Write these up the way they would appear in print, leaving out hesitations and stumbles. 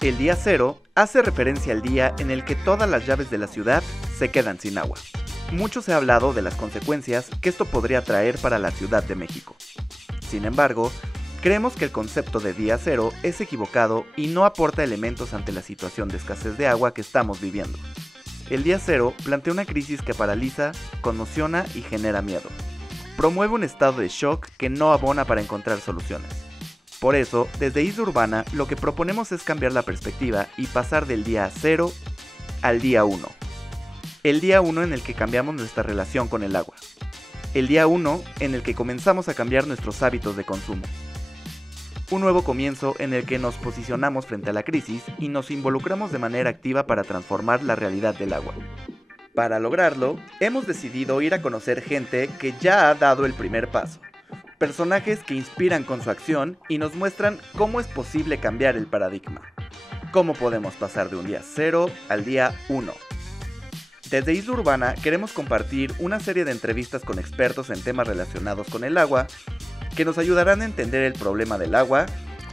El día cero hace referencia al día en el que todas las llaves de la ciudad se quedan sin agua. Mucho se ha hablado de las consecuencias que esto podría traer para la Ciudad de México. Sin embargo, creemos que el concepto de día cero es equivocado y no aporta elementos ante la situación de escasez de agua que estamos viviendo. El día cero plantea una crisis que paraliza, conmociona y genera miedo. Promueve un estado de shock que no abona para encontrar soluciones. Por eso, desde Isla Urbana, lo que proponemos es cambiar la perspectiva y pasar del día 0 al día 1. El día 1 en el que cambiamos nuestra relación con el agua. El día 1 en el que comenzamos a cambiar nuestros hábitos de consumo. Un nuevo comienzo en el que nos posicionamos frente a la crisis y nos involucramos de manera activa para transformar la realidad del agua. Para lograrlo, hemos decidido ir a conocer gente que ya ha dado el primer paso. Personajes que inspiran con su acción y nos muestran cómo es posible cambiar el paradigma. Cómo podemos pasar de un día 0 al día 1. Desde Isla Urbana queremos compartir una serie de entrevistas con expertos en temas relacionados con el agua que nos ayudarán a entender el problema del agua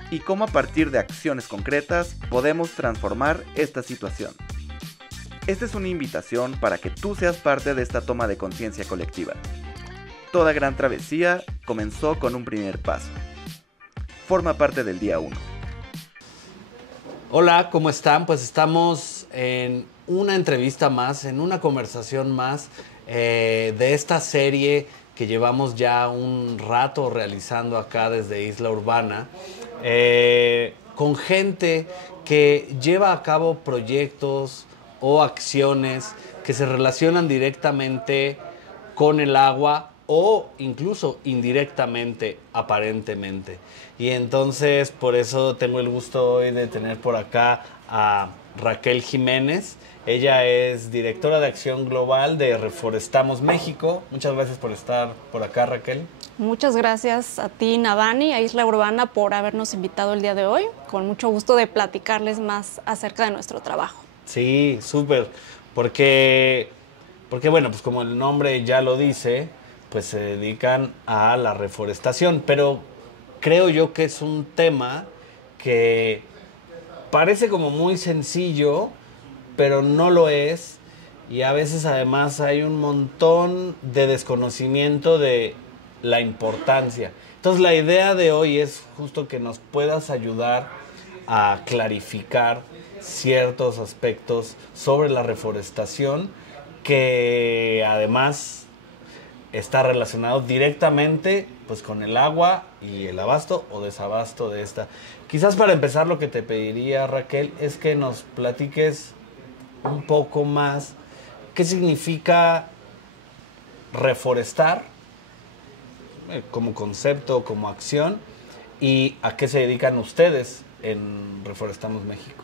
y cómo a partir de acciones concretas podemos transformar esta situación. Esta es una invitación para que tú seas parte de esta toma de conciencia colectiva. Toda gran travesía comenzó con un primer paso. Forma parte del día 1. Hola, ¿cómo están? Pues estamos en una entrevista más, en una conversación más de esta serie que llevamos ya un rato realizando acá desde Isla Urbana, con gente que lleva a cabo proyectos o acciones que se relacionan directamente con el agua o incluso indirectamente, aparentemente. Y entonces por eso tengo el gusto hoy de tener por acá a Raquel Jiménez. Ella es directora de Acción Global de Reforestamos México. Muchas gracias por estar por acá, Raquel. Muchas gracias a ti, Navani, a Isla Urbana, por habernos invitado el día de hoy. Con mucho gusto de platicarles más acerca de nuestro trabajo. Sí, súper. Porque bueno, pues como el nombre ya lo dice, pues se dedican a la reforestación. Pero creo yo que es un tema que parece como muy sencillo, pero no lo es, y a veces además hay un montón de desconocimiento de la importancia. Entonces la idea de hoy es justo que nos puedas ayudar a clarificar ciertos aspectos sobre la reforestación, que además está relacionado directamente pues con el agua y el abasto o desabasto de esta. Quizás para empezar lo que te pediría, Raquel, es que nos platiques un poco más qué significa reforestar como concepto, como acción, y a qué se dedican ustedes en Reforestamos México.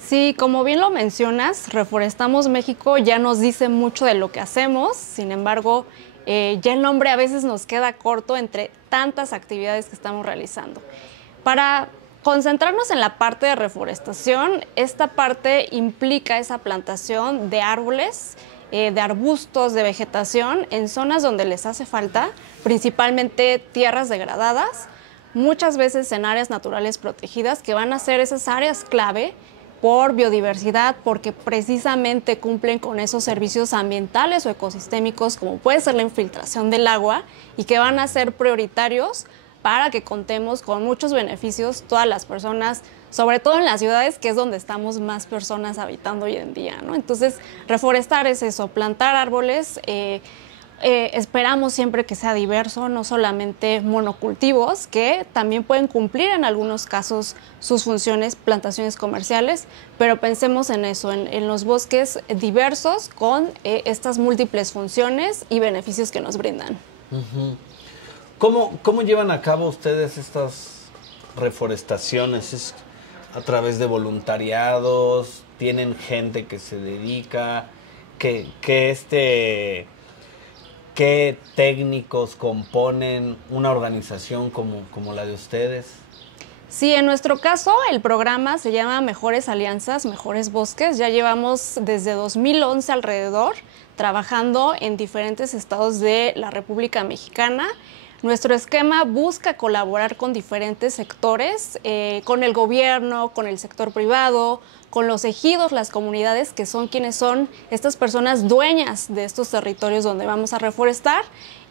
Sí, como bien lo mencionas, Reforestamos México ya nos dice mucho de lo que hacemos. Sin embargo, ya el nombre a veces nos queda corto entre tantas actividades que estamos realizando. Para concentrarnos en la parte de reforestación, esta parte implica esa plantación de árboles, de arbustos, de vegetación en zonas donde les hace falta, principalmente tierras degradadas, muchas veces en áreas naturales protegidas, que van a ser esas áreas clave por biodiversidad, porque precisamente cumplen con esos servicios ambientales o ecosistémicos, como puede ser la infiltración del agua, y que van a ser prioritarios para que contemos con muchos beneficios todas las personas, sobre todo en las ciudades, que es donde estamos más personas habitando hoy en día, ¿no? Entonces, reforestar es eso, plantar árboles. Esperamos siempre que sea diverso, no solamente monocultivos, que también pueden cumplir en algunos casos sus funciones, plantaciones comerciales, pero pensemos en eso, en los bosques diversos con estas múltiples funciones y beneficios que nos brindan. Uh-huh. ¿Cómo llevan a cabo ustedes estas reforestaciones? ¿Es a través de voluntariados? ¿Tienen gente que se dedica? ¿Qué técnicos componen una organización como la de ustedes? Sí, en nuestro caso el programa se llama Mejores Alianzas, Mejores Bosques. Ya llevamos desde 2011 alrededor trabajando en diferentes estados de la República Mexicana. Nuestro esquema busca colaborar con diferentes sectores, con el gobierno, con el sector privado, con los ejidos, las comunidades, que son quienes son estas personas dueñas de estos territorios donde vamos a reforestar,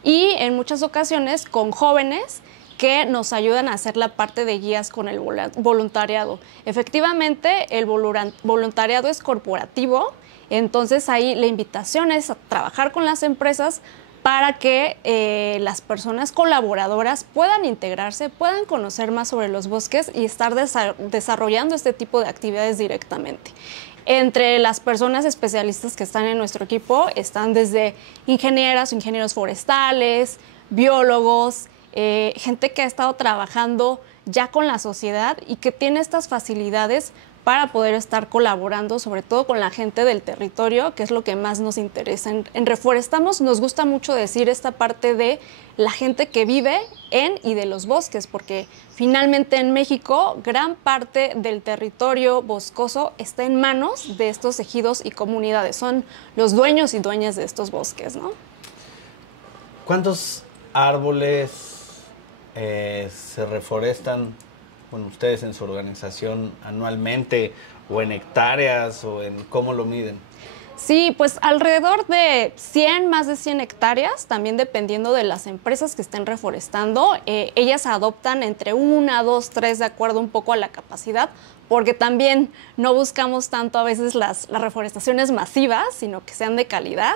y en muchas ocasiones con jóvenes que nos ayudan a hacer la parte de guías con el voluntariado. Efectivamente, el voluntariado es corporativo, entonces ahí la invitación es a trabajar con las empresas para que las personas colaboradoras puedan integrarse, puedan conocer más sobre los bosques y estar desarrollando este tipo de actividades directamente. Entre las personas especialistas que están en nuestro equipo están desde ingenieras, ingenieros forestales, biólogos, gente que ha estado trabajando ya con la sociedad y que tiene estas facilidades para poder estar colaborando, sobre todo con la gente del territorio, que es lo que más nos interesa. En Reforestamos nos gusta mucho decir esta parte de la gente que vive en y de los bosques, porque finalmente en México gran parte del territorio boscoso está en manos de estos ejidos y comunidades. Son los dueños y dueñas de estos bosques, ¿no? ¿Cuántos árboles se reforestan, bueno, ustedes en su organización anualmente, o en hectáreas, o en cómo lo miden? Sí, pues alrededor de 100, más de 100 hectáreas, también dependiendo de las empresas que estén reforestando. Ellas adoptan entre 1, 2, 3, de acuerdo un poco a la capacidad, porque también no buscamos tanto a veces las reforestaciones masivas, sino que sean de calidad.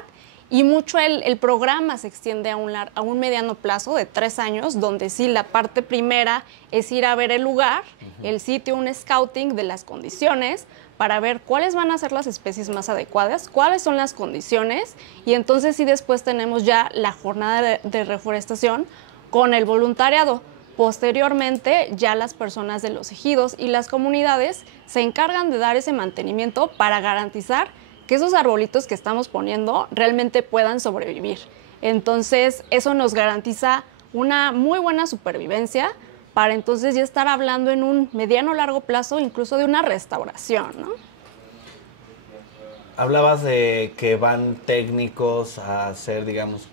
Y mucho el programa se extiende a un mediano plazo de 3 años, donde sí la parte primera es ir a ver el lugar, el sitio, un scouting de las condiciones, para ver cuáles van a ser las especies más adecuadas, cuáles son las condiciones, y entonces sí después tenemos ya la jornada de reforestación con el voluntariado. Posteriormente, ya las personas de los ejidos y las comunidades se encargan de dar ese mantenimiento para garantizar que esos arbolitos que estamos poniendo realmente puedan sobrevivir. Entonces, eso nos garantiza una muy buena supervivencia para entonces ya estar hablando en un mediano o largo plazo incluso de una restauración, ¿no? Hablabas de que van técnicos a hacer, digamos,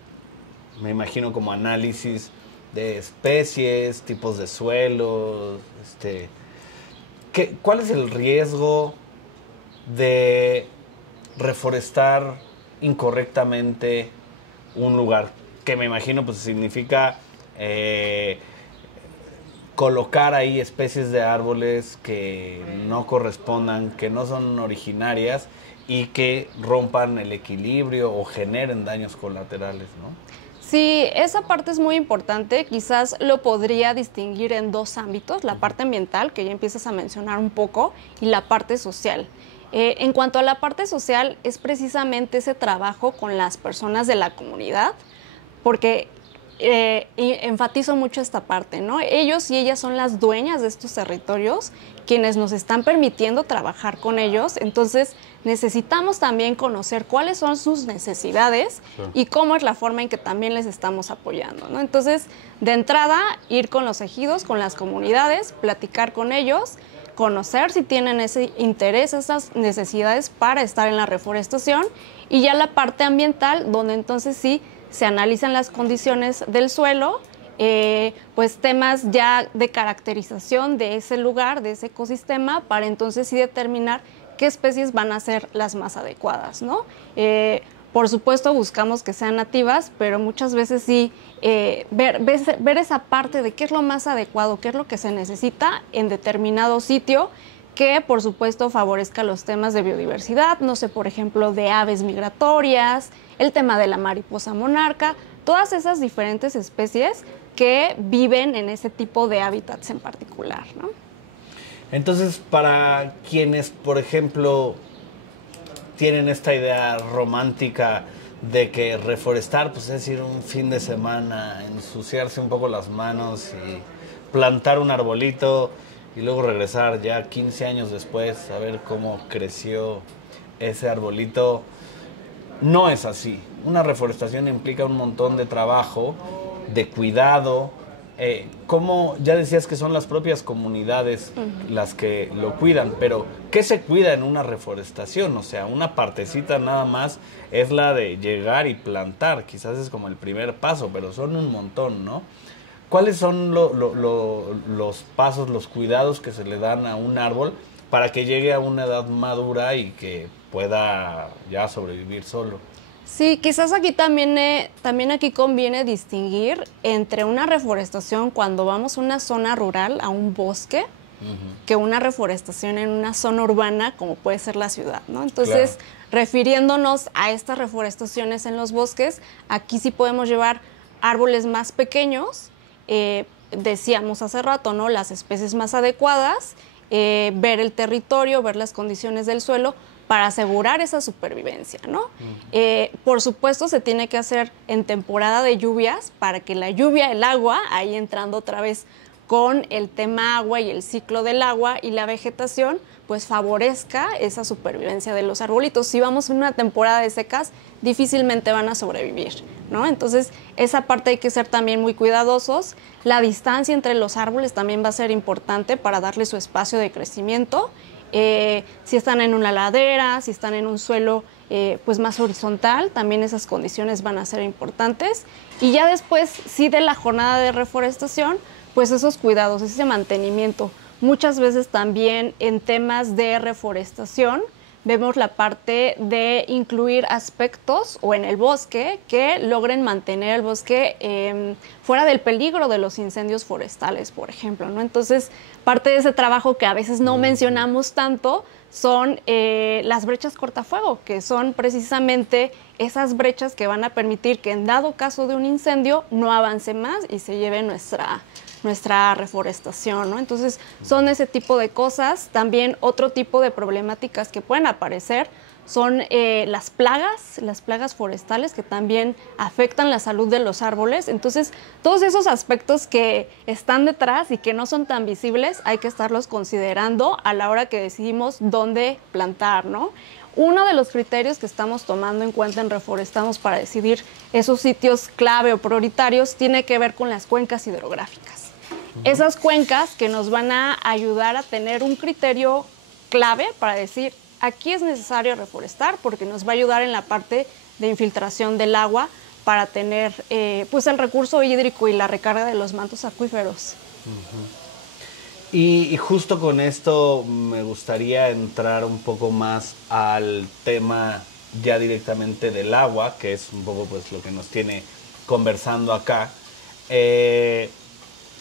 me imagino como análisis de especies, tipos de suelos, ¿cuál es el riesgo de reforestar incorrectamente un lugar? Que me imagino pues significa colocar ahí especies de árboles que no correspondan, que no son originarias y que rompan el equilibrio o generen daños colaterales, ¿no? Sí, esa parte es muy importante. Quizás lo podría distinguir en 2 ámbitos, la parte ambiental, que ya empiezas a mencionar un poco, y la parte social. En cuanto a la parte social, es precisamente ese trabajo con las personas de la comunidad, porque enfatizo mucho esta parte, ¿no? Ellos y ellas son las dueñas de estos territorios, quienes nos están permitiendo trabajar con ellos. Entonces necesitamos también conocer cuáles son sus necesidades y cómo es la forma en que también les estamos apoyando, ¿no? Entonces, de entrada, ir con los ejidos, con las comunidades, platicar con ellos, conocer si tienen ese interés, esas necesidades para estar en la reforestación, y ya la parte ambiental, donde entonces sí se analizan las condiciones del suelo, pues temas ya de caracterización de ese lugar, de ese ecosistema, para entonces sí determinar qué especies van a ser las más adecuadas, ¿no? Por supuesto buscamos que sean nativas, pero muchas veces sí ver esa parte de qué es lo más adecuado, qué es lo que se necesita en determinado sitio, que por supuesto favorezca los temas de biodiversidad, no sé, por ejemplo, de aves migratorias, el tema de la mariposa monarca, todas esas diferentes especies que viven en ese tipo de hábitats en particular, ¿no? Entonces, para quienes, por ejemplo, tienen esta idea romántica de que reforestar pues es ir un fin de semana, ensuciarse un poco las manos y plantar un arbolito y luego regresar ya 15 años después a ver cómo creció ese arbolito, no es así. Una reforestación implica un montón de trabajo, de cuidado. Como ya decías que son las propias comunidades las que lo cuidan, pero ¿qué se cuida en una reforestación? O sea, una partecita nada más es la de llegar y plantar, quizás es como el primer paso, pero son un montón, ¿no? ¿cuáles son los pasos, los cuidados que se le dan a un árbol para que llegue a una edad madura y que pueda ya sobrevivir solo? Sí, quizás aquí también aquí conviene distinguir entre una reforestación cuando vamos a una zona rural, a un bosque, que una reforestación en una zona urbana como puede ser la ciudad, ¿no? Entonces, claro, refiriéndonos a estas reforestaciones en los bosques, aquí sí podemos llevar árboles más pequeños, decíamos hace rato, ¿no? Las especies más adecuadas, ver el territorio, ver las condiciones del suelo para asegurar esa supervivencia, ¿no? Por supuesto, se tiene que hacer en temporada de lluvias para que la lluvia, el agua, ahí entrando otra vez con el tema agua y el ciclo del agua y la vegetación, pues favorezca esa supervivencia de los arbolitos. Si vamos en una temporada de secas, difícilmente van a sobrevivir, ¿no? Entonces, esa parte hay que ser también muy cuidadosos. La distancia entre los árboles también va a ser importante para darle su espacio de crecimiento. Si están en una ladera, si están en un suelo pues más horizontal, también esas condiciones van a ser importantes. Y ya después, sí, de la jornada de reforestación, pues esos cuidados, ese mantenimiento. Muchas veces también en temas de reforestación vemos la parte de incluir aspectos o en el bosque que logren mantener el bosque fuera del peligro de los incendios forestales, por ejemplo, ¿no? Entonces, parte de ese trabajo que a veces no mencionamos tanto son las brechas cortafuego, que son precisamente esas brechas que van a permitir que en dado caso de un incendio no avance más y se lleve nuestra reforestación, ¿no? Entonces, son ese tipo de cosas. También otro tipo de problemáticas que pueden aparecer son las plagas forestales que también afectan la salud de los árboles. Entonces, todos esos aspectos que están detrás y que no son tan visibles, hay que estarlos considerando a la hora que decidimos dónde plantar, ¿no? Uno de los criterios que estamos tomando en cuenta en Reforestamos para decidir esos sitios clave o prioritarios tiene que ver con las cuencas hidrográficas. Esas cuencas que nos van a ayudar a tener un criterio clave para decir, aquí es necesario reforestar porque nos va a ayudar en la parte de infiltración del agua para tener pues el recurso hídrico y la recarga de los mantos acuíferos. Y justo con esto me gustaría entrar un poco más al tema ya directamente del agua, que es un poco pues lo que nos tiene conversando acá.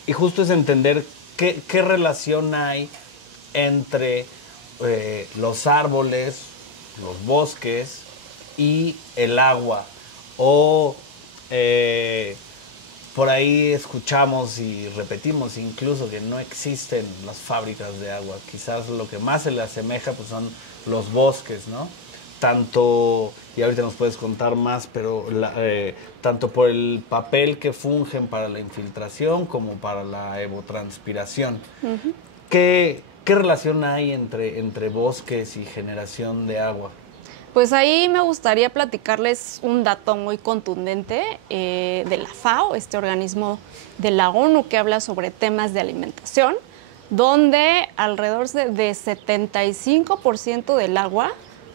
Y justo es entender qué relación hay entre los árboles, los bosques y el agua. O por ahí escuchamos y repetimos incluso que no existen las fábricas de agua. Quizás lo que más se le asemeja pues son los bosques, ¿no? Tanto, y ahorita nos puedes contar más, pero tanto por el papel que fungen para la infiltración como para la evotranspiración. ¿Qué relación hay entre bosques y generación de agua? Pues ahí me gustaría platicarles un dato muy contundente de la FAO, este organismo de la ONU que habla sobre temas de alimentación, donde alrededor de 75% del agua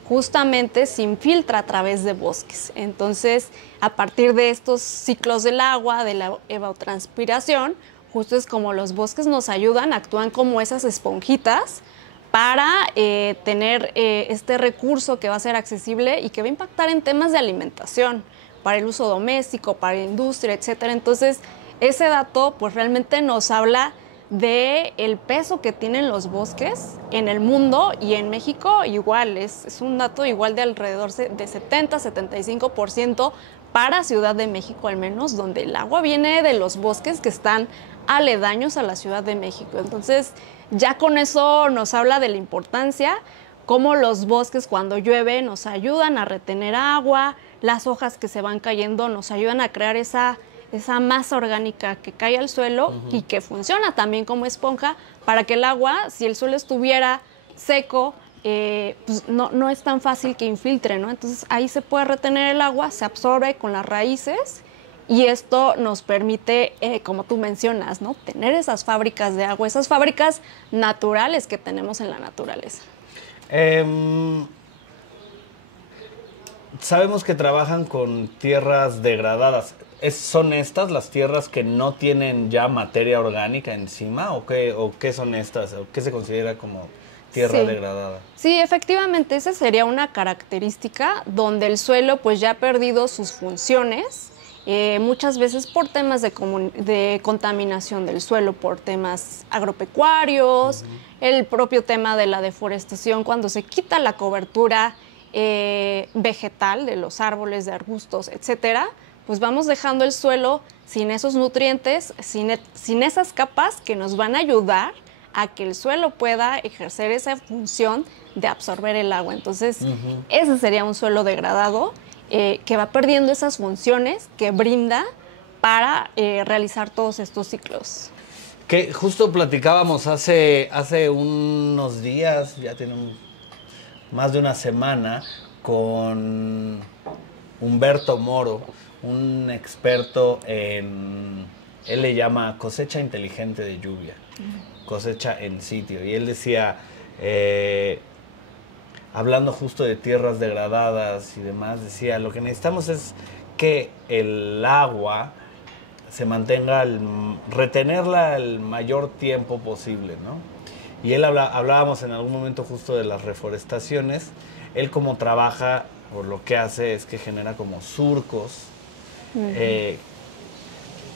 justamente se infiltra a través de bosques. Entonces, a partir de estos ciclos del agua, de la evapotranspiración, justo es como los bosques nos ayudan, actúan como esas esponjitas para tener este recurso que va a ser accesible y que va a impactar en temas de alimentación, para el uso doméstico, para la industria, etcétera. Entonces, ese dato pues realmente nos habla del peso que tienen los bosques en el mundo y en México igual, es un dato igual de alrededor de 70-75% para Ciudad de México al menos, donde el agua viene de los bosques que están aledaños a la Ciudad de México. Entonces, ya con eso nos habla de la importancia, cómo los bosques cuando llueve nos ayudan a retener agua, las hojas que se van cayendo nos ayudan a crear esa masa orgánica que cae al suelo y que funciona también como esponja para que el agua, si el suelo estuviera seco, pues no es tan fácil que infiltre, ¿no? Entonces ahí se puede retener el agua, se absorbe con las raíces y esto nos permite, como tú mencionas, ¿no? Tener esas fábricas de agua, esas fábricas naturales que tenemos en la naturaleza. sabemos que trabajan con tierras degradadas. ¿Son estas las tierras que no tienen ya materia orgánica encima? ¿O qué son estas? ¿O qué se considera como tierra degradada? Sí, efectivamente, esa sería una característica donde el suelo pues ya ha perdido sus funciones, muchas veces por temas de contaminación del suelo, por temas agropecuarios, el propio tema de la deforestación, cuando se quita la cobertura vegetal de los árboles, de arbustos, etcétera, pues vamos dejando el suelo sin esos nutrientes, sin esas capas que nos van a ayudar a que el suelo pueda ejercer esa función de absorber el agua. Entonces, ese sería un suelo degradado que va perdiendo esas funciones que brinda para realizar todos estos ciclos. Que justo platicábamos hace unos días, ya tiene más de una semana, con Humberto Moro, un experto él le llama cosecha inteligente de lluvia, cosecha en sitio. Y él decía, hablando justo de tierras degradadas y demás, decía, lo que necesitamos es que el agua se mantenga, retenerla el mayor tiempo posible, ¿no? Y él hablábamos en algún momento justo de las reforestaciones. Él como trabaja, o lo que hace es que genera como surcos.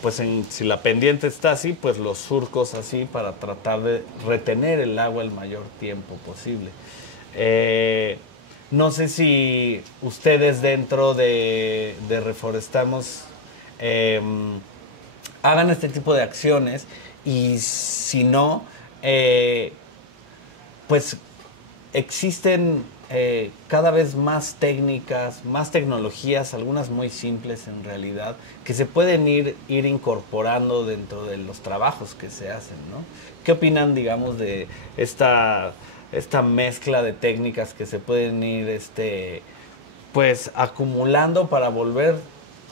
Pues si la pendiente está así, pues los surcos así para tratar de retener el agua el mayor tiempo posible. No sé si ustedes dentro de Reforestamos hagan este tipo de acciones, y si no, pues existen cada vez más técnicas, más tecnologías, algunas muy simples en realidad, que se pueden ir incorporando dentro de los trabajos que se hacen, ¿no? ¿Qué opinan, digamos, de esta mezcla de técnicas que se pueden ir pues acumulando para volver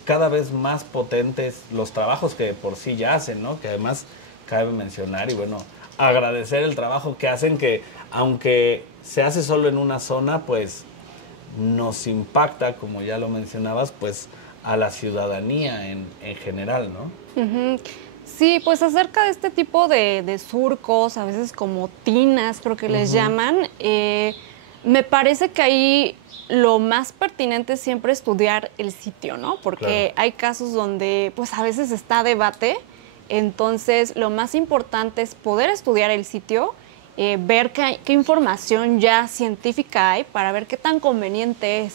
cada vez más potentes los trabajos que por sí ya hacen, ¿no? Que además cabe mencionar y bueno, agradecer el trabajo que hacen, que aunque se hace solo en una zona, pues nos impacta, como ya lo mencionabas, pues a la ciudadanía en general, ¿no? Sí, pues acerca de este tipo de surcos, a veces como tinas, creo que les llaman, me parece que ahí lo más pertinente es siempre estudiar el sitio, ¿no? Porque hay casos donde pues a veces está debate, entonces lo más importante es poder estudiar el sitio, ver qué información ya científica hay para ver qué tan conveniente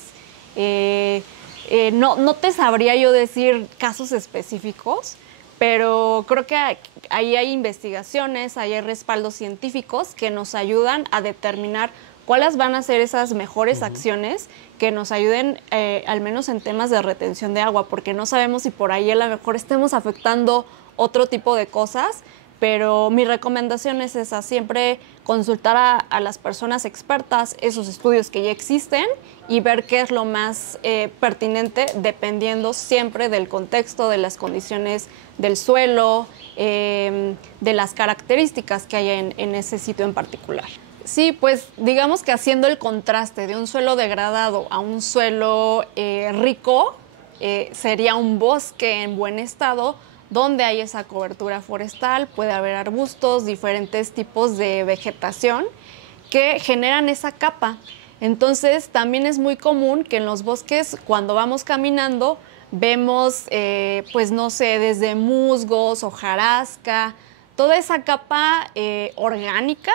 es. No te sabría yo decir casos específicos, pero creo que ahí hay investigaciones, ahí hay respaldos científicos que nos ayudan a determinar cuáles van a ser esas mejores acciones que nos ayuden, al menos en temas de retención de agua, porque no sabemos si por ahí a lo mejor estemos afectando otro tipo de cosas, pero mi recomendación es esa, siempre consultar a las personas expertas, esos estudios que ya existen, y ver qué es lo más pertinente, dependiendo siempre del contexto, de las condiciones del suelo, de las características que hay en ese sitio en particular. Sí, pues digamos que haciendo el contraste de un suelo degradado a un suelo rico, sería un bosque en buen estado, donde hay esa cobertura forestal, puede haber arbustos, diferentes tipos de vegetación que generan esa capa. Entonces, también es muy común que en los bosques, cuando vamos caminando, vemos, pues no sé, desde musgos, hojarasca, toda esa capa orgánica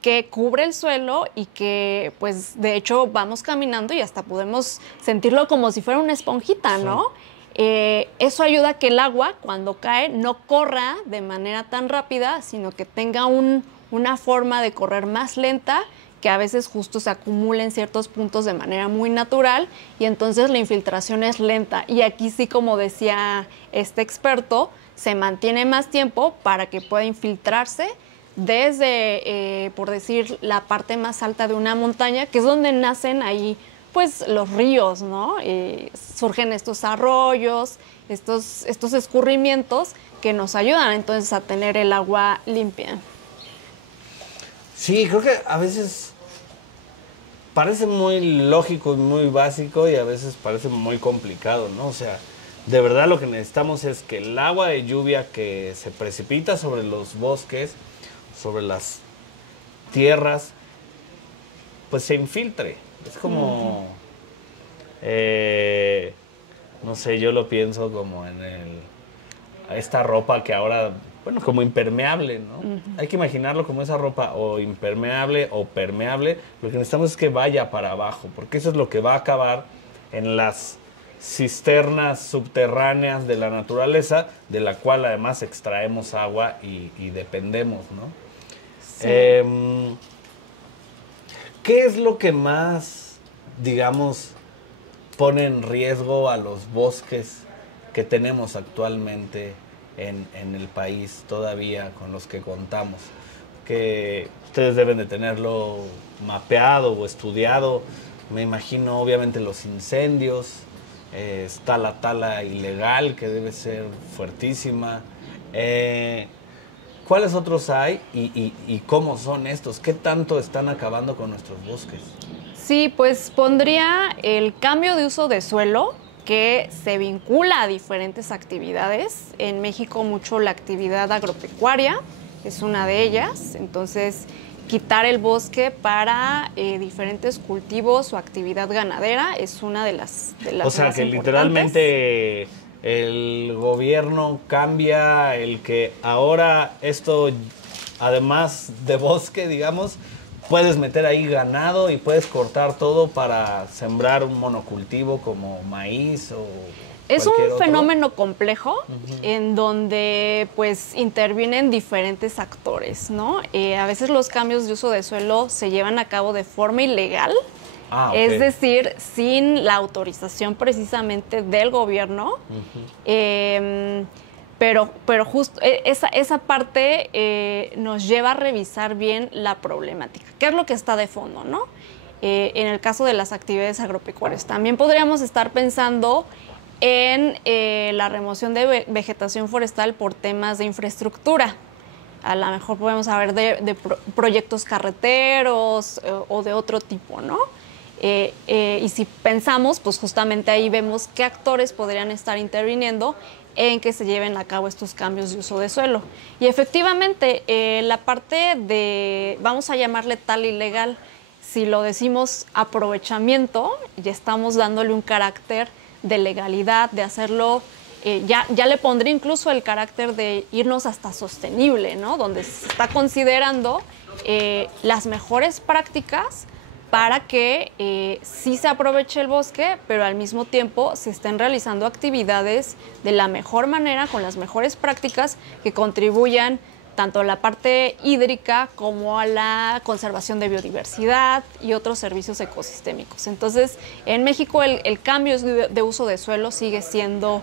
que cubre el suelo y que, pues, de hecho, vamos caminando y hasta podemos sentirlo como si fuera una esponjita, ¿no? Eso ayuda a que el agua, cuando cae, no corra de manera tan rápida, sino que tenga una forma de correr más lenta, que a veces justo se acumula en ciertos puntos de manera muy natural, y entonces la infiltración es lenta. Y aquí sí, como decía este experto, se mantiene más tiempo para que pueda infiltrarse desde, por decir, la parte más alta de una montaña, que es donde nacen ahí pues los ríos, ¿no? Surgen estos arroyos, estos escurrimientos que nos ayudan entonces a tener el agua limpia. Sí, creo que a veces parece muy lógico y muy básico y a veces parece muy complicado, ¿no? O sea, de verdad lo que necesitamos es que el agua de lluvia que se precipita sobre los bosques, sobre las tierras, pues se infiltre. Es como, no sé, yo lo pienso como en esta ropa que ahora, bueno, como impermeable, ¿no? Hay que imaginarlo como esa ropa o impermeable o permeable. Lo que necesitamos es que vaya para abajo, porque eso es lo que va a acabar en las cisternas subterráneas de la naturaleza, de la cual además extraemos agua y dependemos, ¿no? Sí. ¿Qué es lo que más, digamos, pone en riesgo a los bosques que tenemos actualmente en el país todavía con los que contamos? Que ustedes deben de tenerlo mapeado o estudiado. Me imagino, obviamente, los incendios. Está la tala ilegal, que debe ser fuertísima. ¿Cuáles otros hay y cómo son estos? ¿Qué tanto están acabando con nuestros bosques? Sí, pues pondría el cambio de uso de suelo, que se vincula a diferentes actividades. En México mucho la actividad agropecuaria es una de ellas. Entonces, quitar el bosque para diferentes cultivos o actividad ganadera es una de las O sea, más que importantes. literalmente el gobierno cambia el que ahora esto, además de bosque, digamos, puedes meter ahí ganado y puedes cortar todo para sembrar un monocultivo como maíz o Es un cualquier otro. fenómeno complejo en donde pues intervienen diferentes actores, ¿no? A veces los cambios de uso de suelo se llevan a cabo de forma ilegal, Ok. es decir, sin la autorización precisamente del gobierno. Pero justo esa parte nos lleva a revisar bien la problemática. ¿Qué es lo que está de fondo, no? En el caso de las actividades agropecuarias, también podríamos estar pensando en la remoción de vegetación forestal por temas de infraestructura. A lo mejor podemos hablar de proyectos carreteros o de otro tipo, ¿no? Y si pensamos, pues justamente ahí vemos qué actores podrían estar interviniendo en que se lleven a cabo estos cambios de uso de suelo. Y efectivamente, la parte de, vamos a llamarle tal ilegal, si lo decimos aprovechamiento, ya estamos dándole un carácter de legalidad, de hacerlo, ya le pondría incluso el carácter de irnos hasta sostenible, ¿no? Donde se está considerando las mejores prácticas para que sí se aproveche el bosque, pero al mismo tiempo se estén realizando actividades de la mejor manera, con las mejores prácticas que contribuyan tanto a la parte hídrica como a la conservación de biodiversidad y otros servicios ecosistémicos. Entonces, en México el cambio de uso de suelo sigue siendo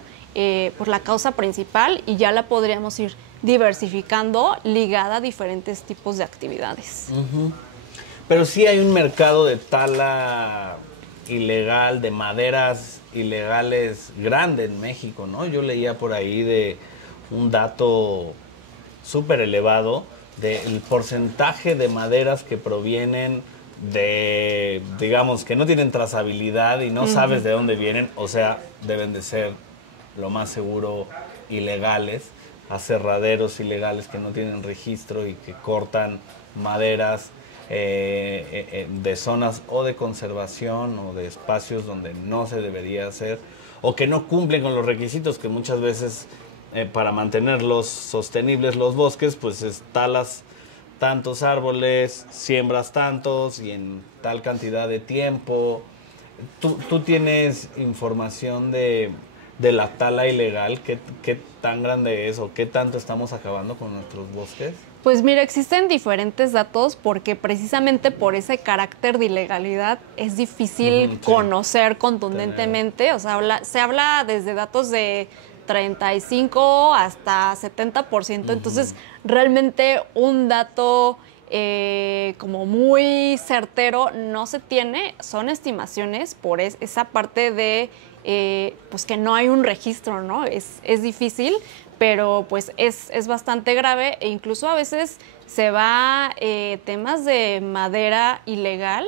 por la causa principal y ya la podríamos ir diversificando ligada a diferentes tipos de actividades. Pero sí hay un mercado de tala ilegal, de maderas ilegales grande en México, ¿no? Yo leía por ahí de un dato súper elevado del porcentaje de maderas que provienen de, digamos, que no tienen trazabilidad y no sabes de dónde vienen, o sea, deben de ser lo más seguro ilegales, aserraderos ilegales que no tienen registro y que cortan maderas de zonas o de conservación o de espacios donde no se debería hacer o que no cumplen con los requisitos que muchas veces para mantenerlos sostenibles los bosques, pues talas tantos árboles, siembras tantos y en tal cantidad de tiempo. ¿Tú tienes información de la tala ilegal? ¿Qué tan grande es o qué tanto estamos acabando con nuestros bosques? Pues mira, existen diferentes datos porque precisamente por ese carácter de ilegalidad es difícil Sí. conocer contundentemente. O sea, se habla desde datos de 35 hasta 70%. Entonces, realmente un dato como muy certero no se tiene. Son estimaciones por esa parte de pues que no hay un registro, ¿no? Es difícil, pero pues es bastante grave e incluso a veces se va temas de madera ilegal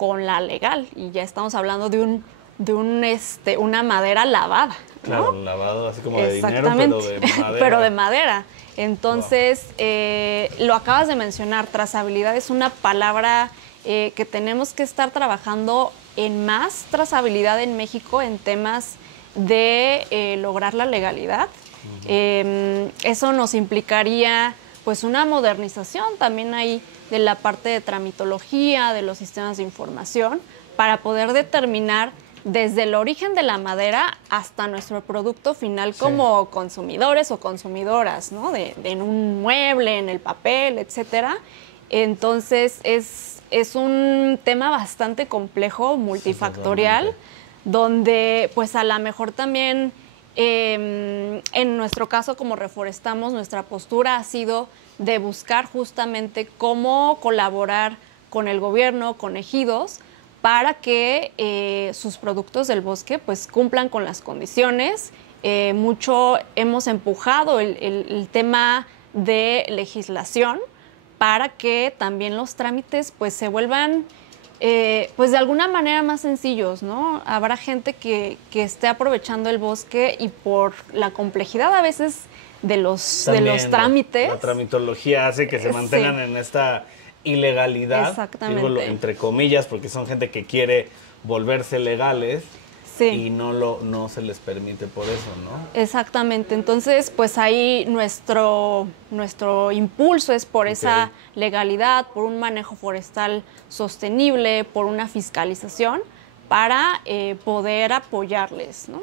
con la legal, y ya estamos hablando de una madera lavada, ¿no? Claro, lavado así como de dinero, Exactamente, pero de madera. pero de madera. Entonces, lo acabas de mencionar, trazabilidad es una palabra que tenemos que estar trabajando en más trazabilidad en México en temas de lograr la legalidad. Eso nos implicaría pues una modernización también ahí de la parte de tramitología, de los sistemas de información, para poder determinar desde el origen de la madera hasta nuestro producto final como consumidores o consumidoras, ¿no? En un mueble, en el papel, etcétera. Entonces es un tema bastante complejo, multifactorial, donde pues a lo mejor también en nuestro caso como Reforestamos, nuestra postura ha sido de buscar justamente cómo colaborar con el gobierno, con ejidos, para que sus productos del bosque pues cumplan con las condiciones. Mucho hemos empujado el tema de legislación para que también los trámites pues se vuelvan pues de alguna manera más sencillos, ¿no? Habrá gente que esté aprovechando el bosque y por la complejidad a veces de los trámites. La tramitología hace que se mantengan en esta ilegalidad. Exactamente. Digo, entre comillas, porque son gente que quiere volverse legales. Y no se les permite por eso, ¿no? Exactamente. Entonces, pues ahí nuestro impulso es por esa legalidad, por un manejo forestal sostenible, por una fiscalización, para poder apoyarles, ¿no?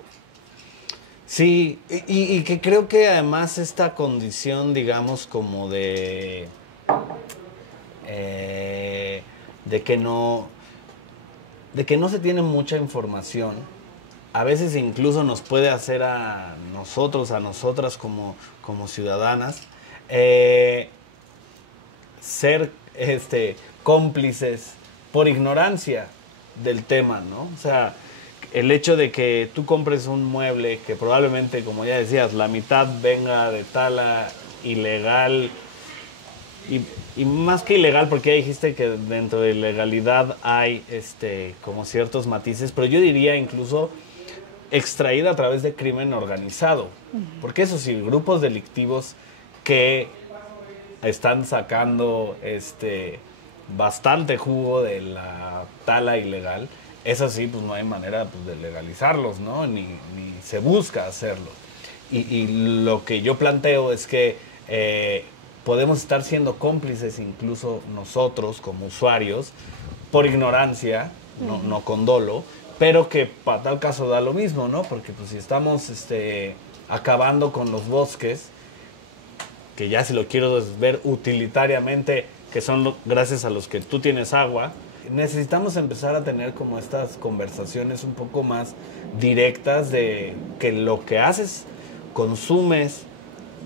Sí, y que creo que además esta condición, digamos, como de que no se tiene mucha información, a veces incluso nos puede hacer a nosotros, a nosotras como ciudadanas, ser cómplices por ignorancia del tema, ¿no? O sea, el hecho de que tú compres un mueble que probablemente, como ya decías, la mitad venga de tala ilegal, y más que ilegal, porque ya dijiste que dentro de legalidad hay como ciertos matices, pero yo diría incluso extraída a través de crimen organizado. Porque eso sí, grupos delictivos que están sacando bastante jugo de la tala ilegal, es así, pues no hay manera pues, de legalizarlos, ¿no? Ni se busca hacerlo. Y lo que yo planteo es que podemos estar siendo cómplices incluso nosotros como usuarios por ignorancia, no con dolo, pero que para tal caso da lo mismo, ¿no? Porque pues si estamos acabando con los bosques, que ya si lo quiero ver utilitariamente, que son gracias a los que tú tienes agua, necesitamos empezar a tener como estas conversaciones un poco más directas de que lo que haces, consumes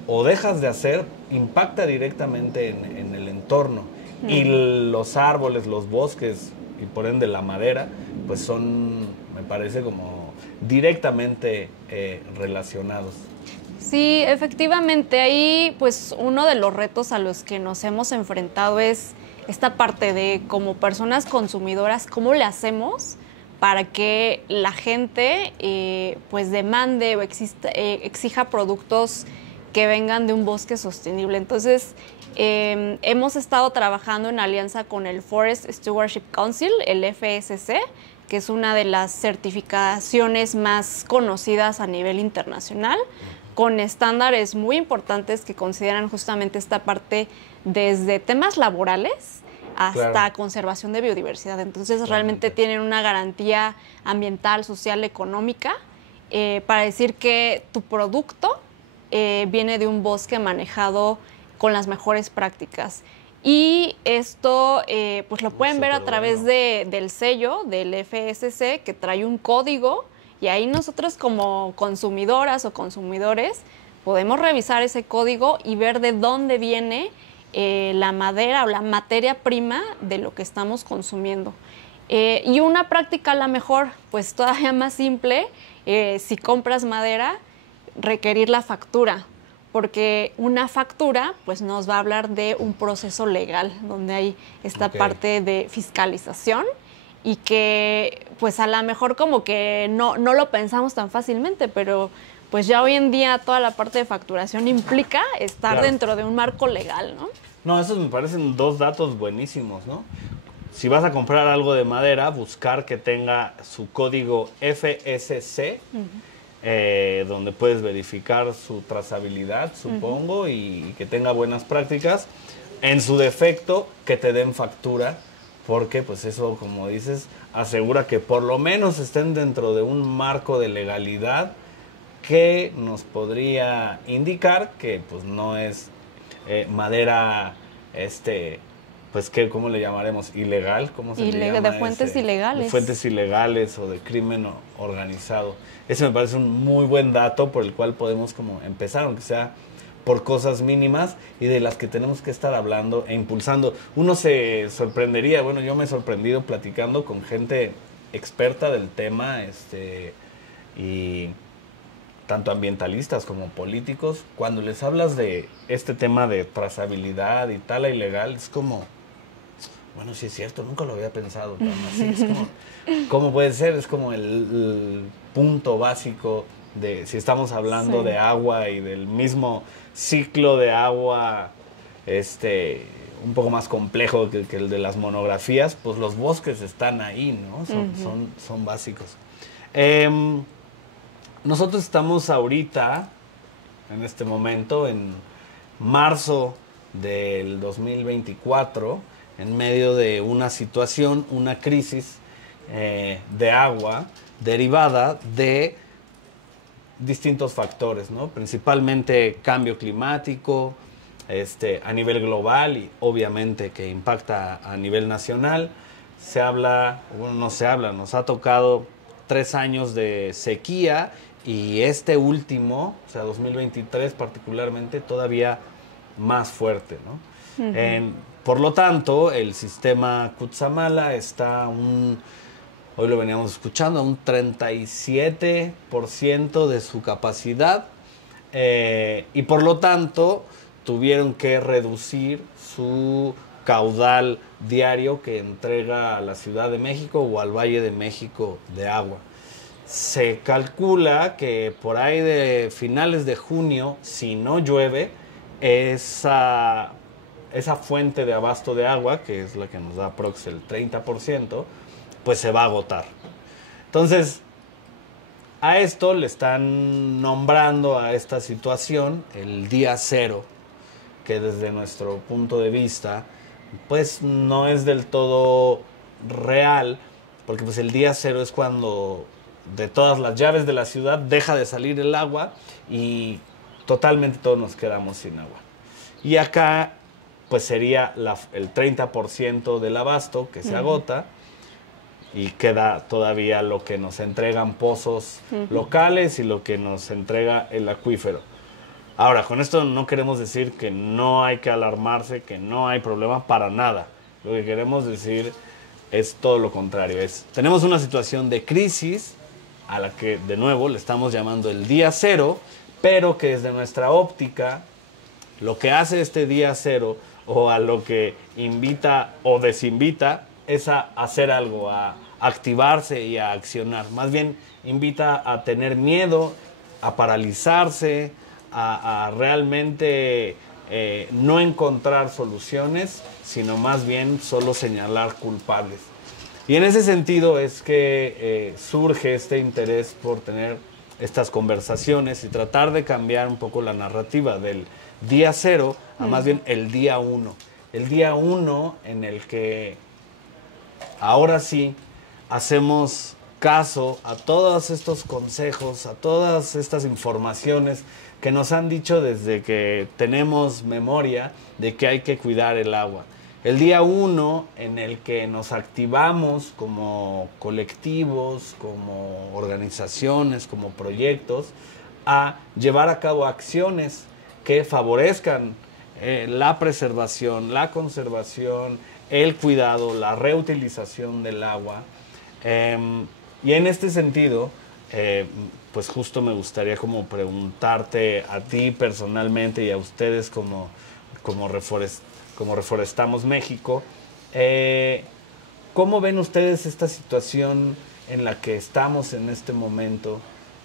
o dejas de hacer, impacta directamente en el entorno. Y los árboles, los bosques y por ende la madera, pues son, me parece, como directamente relacionados. Sí, efectivamente, ahí pues uno de los retos a los que nos hemos enfrentado es esta parte de como personas consumidoras, ¿cómo le hacemos para que la gente pues demande o exija productos que vengan de un bosque sostenible? Entonces, hemos estado trabajando en alianza con el Forest Stewardship Council, el FSC, que es una de las certificaciones más conocidas a nivel internacional, con estándares muy importantes que consideran justamente esta parte desde temas laborales hasta conservación de biodiversidad. Entonces, realmente tienen una garantía ambiental, social, económica, para decir que tu producto viene de un bosque manejado con las mejores prácticas. Y esto pues lo pueden ver a través del sello del FSC, que trae un código, y ahí nosotros como consumidoras o consumidores podemos revisar ese código y ver de dónde viene la madera o la materia prima de lo que estamos consumiendo. Y una práctica a la mejor, pues todavía más simple, si compras madera, requerir la factura, porque una factura pues nos va a hablar de un proceso legal donde hay esta parte de fiscalización y que pues a lo mejor como que no lo pensamos tan fácilmente, pero pues ya hoy en día toda la parte de facturación implica estar Claro. dentro de un marco legal, ¿no? No, esos me parecen dos datos buenísimos, ¿no? Si vas a comprar algo de madera, buscar que tenga su código FSC, donde puedes verificar su trazabilidad, supongo, y que tenga buenas prácticas. En su defecto, que te den factura, porque pues eso, como dices, asegura que por lo menos estén dentro de un marco de legalidad que nos podría indicar que pues no es madera, pues que, ¿cómo le llamaremos? Ilegal, ¿cómo se le llama? De fuentes ilegales. De fuentes ilegales o de crimen organizado. Ese me parece un muy buen dato por el cual podemos como empezar, aunque sea por cosas mínimas y de las que tenemos que estar hablando e impulsando. Uno se sorprendería, bueno, yo me he sorprendido platicando con gente experta del tema, y tanto ambientalistas como políticos, cuando les hablas de este tema de trazabilidad y tala ilegal, es como, bueno, sí es cierto, nunca lo había pensado tan así. Es como, ¿cómo puede ser? Es como el punto básico de si estamos hablando Sí. de agua y del mismo ciclo de agua, un poco más complejo que el de las monografías, pues los bosques están ahí, ¿no? Son básicos. Nosotros estamos ahorita, en este momento, en marzo del 2024, en medio de una situación, una crisis de agua derivada de distintos factores, ¿no? Principalmente cambio climático, a nivel global y obviamente que impacta a nivel nacional. Se habla, bueno, no se habla, nos ha tocado 3 años de sequía y este último, o sea, 2023 particularmente, todavía más fuerte, ¿no? Por lo tanto, el sistema Cutzamala está hoy lo veníamos escuchando, a un 37% de su capacidad, y por lo tanto tuvieron que reducir su caudal diario que entrega a la Ciudad de México o al Valle de México de agua. Se calcula que por ahí de finales de junio, si no llueve, esa fuente de abasto de agua, que es la que nos da aprox el 30%, pues se va a agotar. Entonces, a esto le están nombrando a esta situación el día cero, que desde nuestro punto de vista, pues no es del todo real, porque pues el día cero es cuando de todas las llaves de la ciudad deja de salir el agua y totalmente todos nos quedamos sin agua. Y acá pues sería el 30% del abasto que se agota y queda todavía lo que nos entregan pozos locales y lo que nos entrega el acuífero. Ahora, con esto no queremos decir que no hay que alarmarse, que no hay problema para nada. Lo que queremos decir es todo lo contrario. Tenemos una situación de crisis a la que, de nuevo, le estamos llamando el día cero, pero que desde nuestra óptica, lo que hace este día cero o a lo que invita o desinvita es a hacer algo, a activarse y a accionar. Más bien invita a tener miedo, a paralizarse, a realmente no encontrar soluciones, sino más bien solo señalar culpables. Y en ese sentido es que surge este interés por tener estas conversaciones y tratar de cambiar un poco la narrativa del día cero a más bien el día uno. El día uno en el que ahora sí hacemos caso a todos estos consejos, a todas estas informaciones que nos han dicho desde que tenemos memoria de que hay que cuidar el agua. El día uno en el que nos activamos como colectivos, como organizaciones, como proyectos, a llevar a cabo acciones que favorezcan la preservación, la conservación, el cuidado, la reutilización del agua. Y en este sentido, pues justo me gustaría como preguntarte a ti personalmente y a ustedes como Reforestamos México, ¿Cómo ven ustedes esta situación en la que estamos en este momento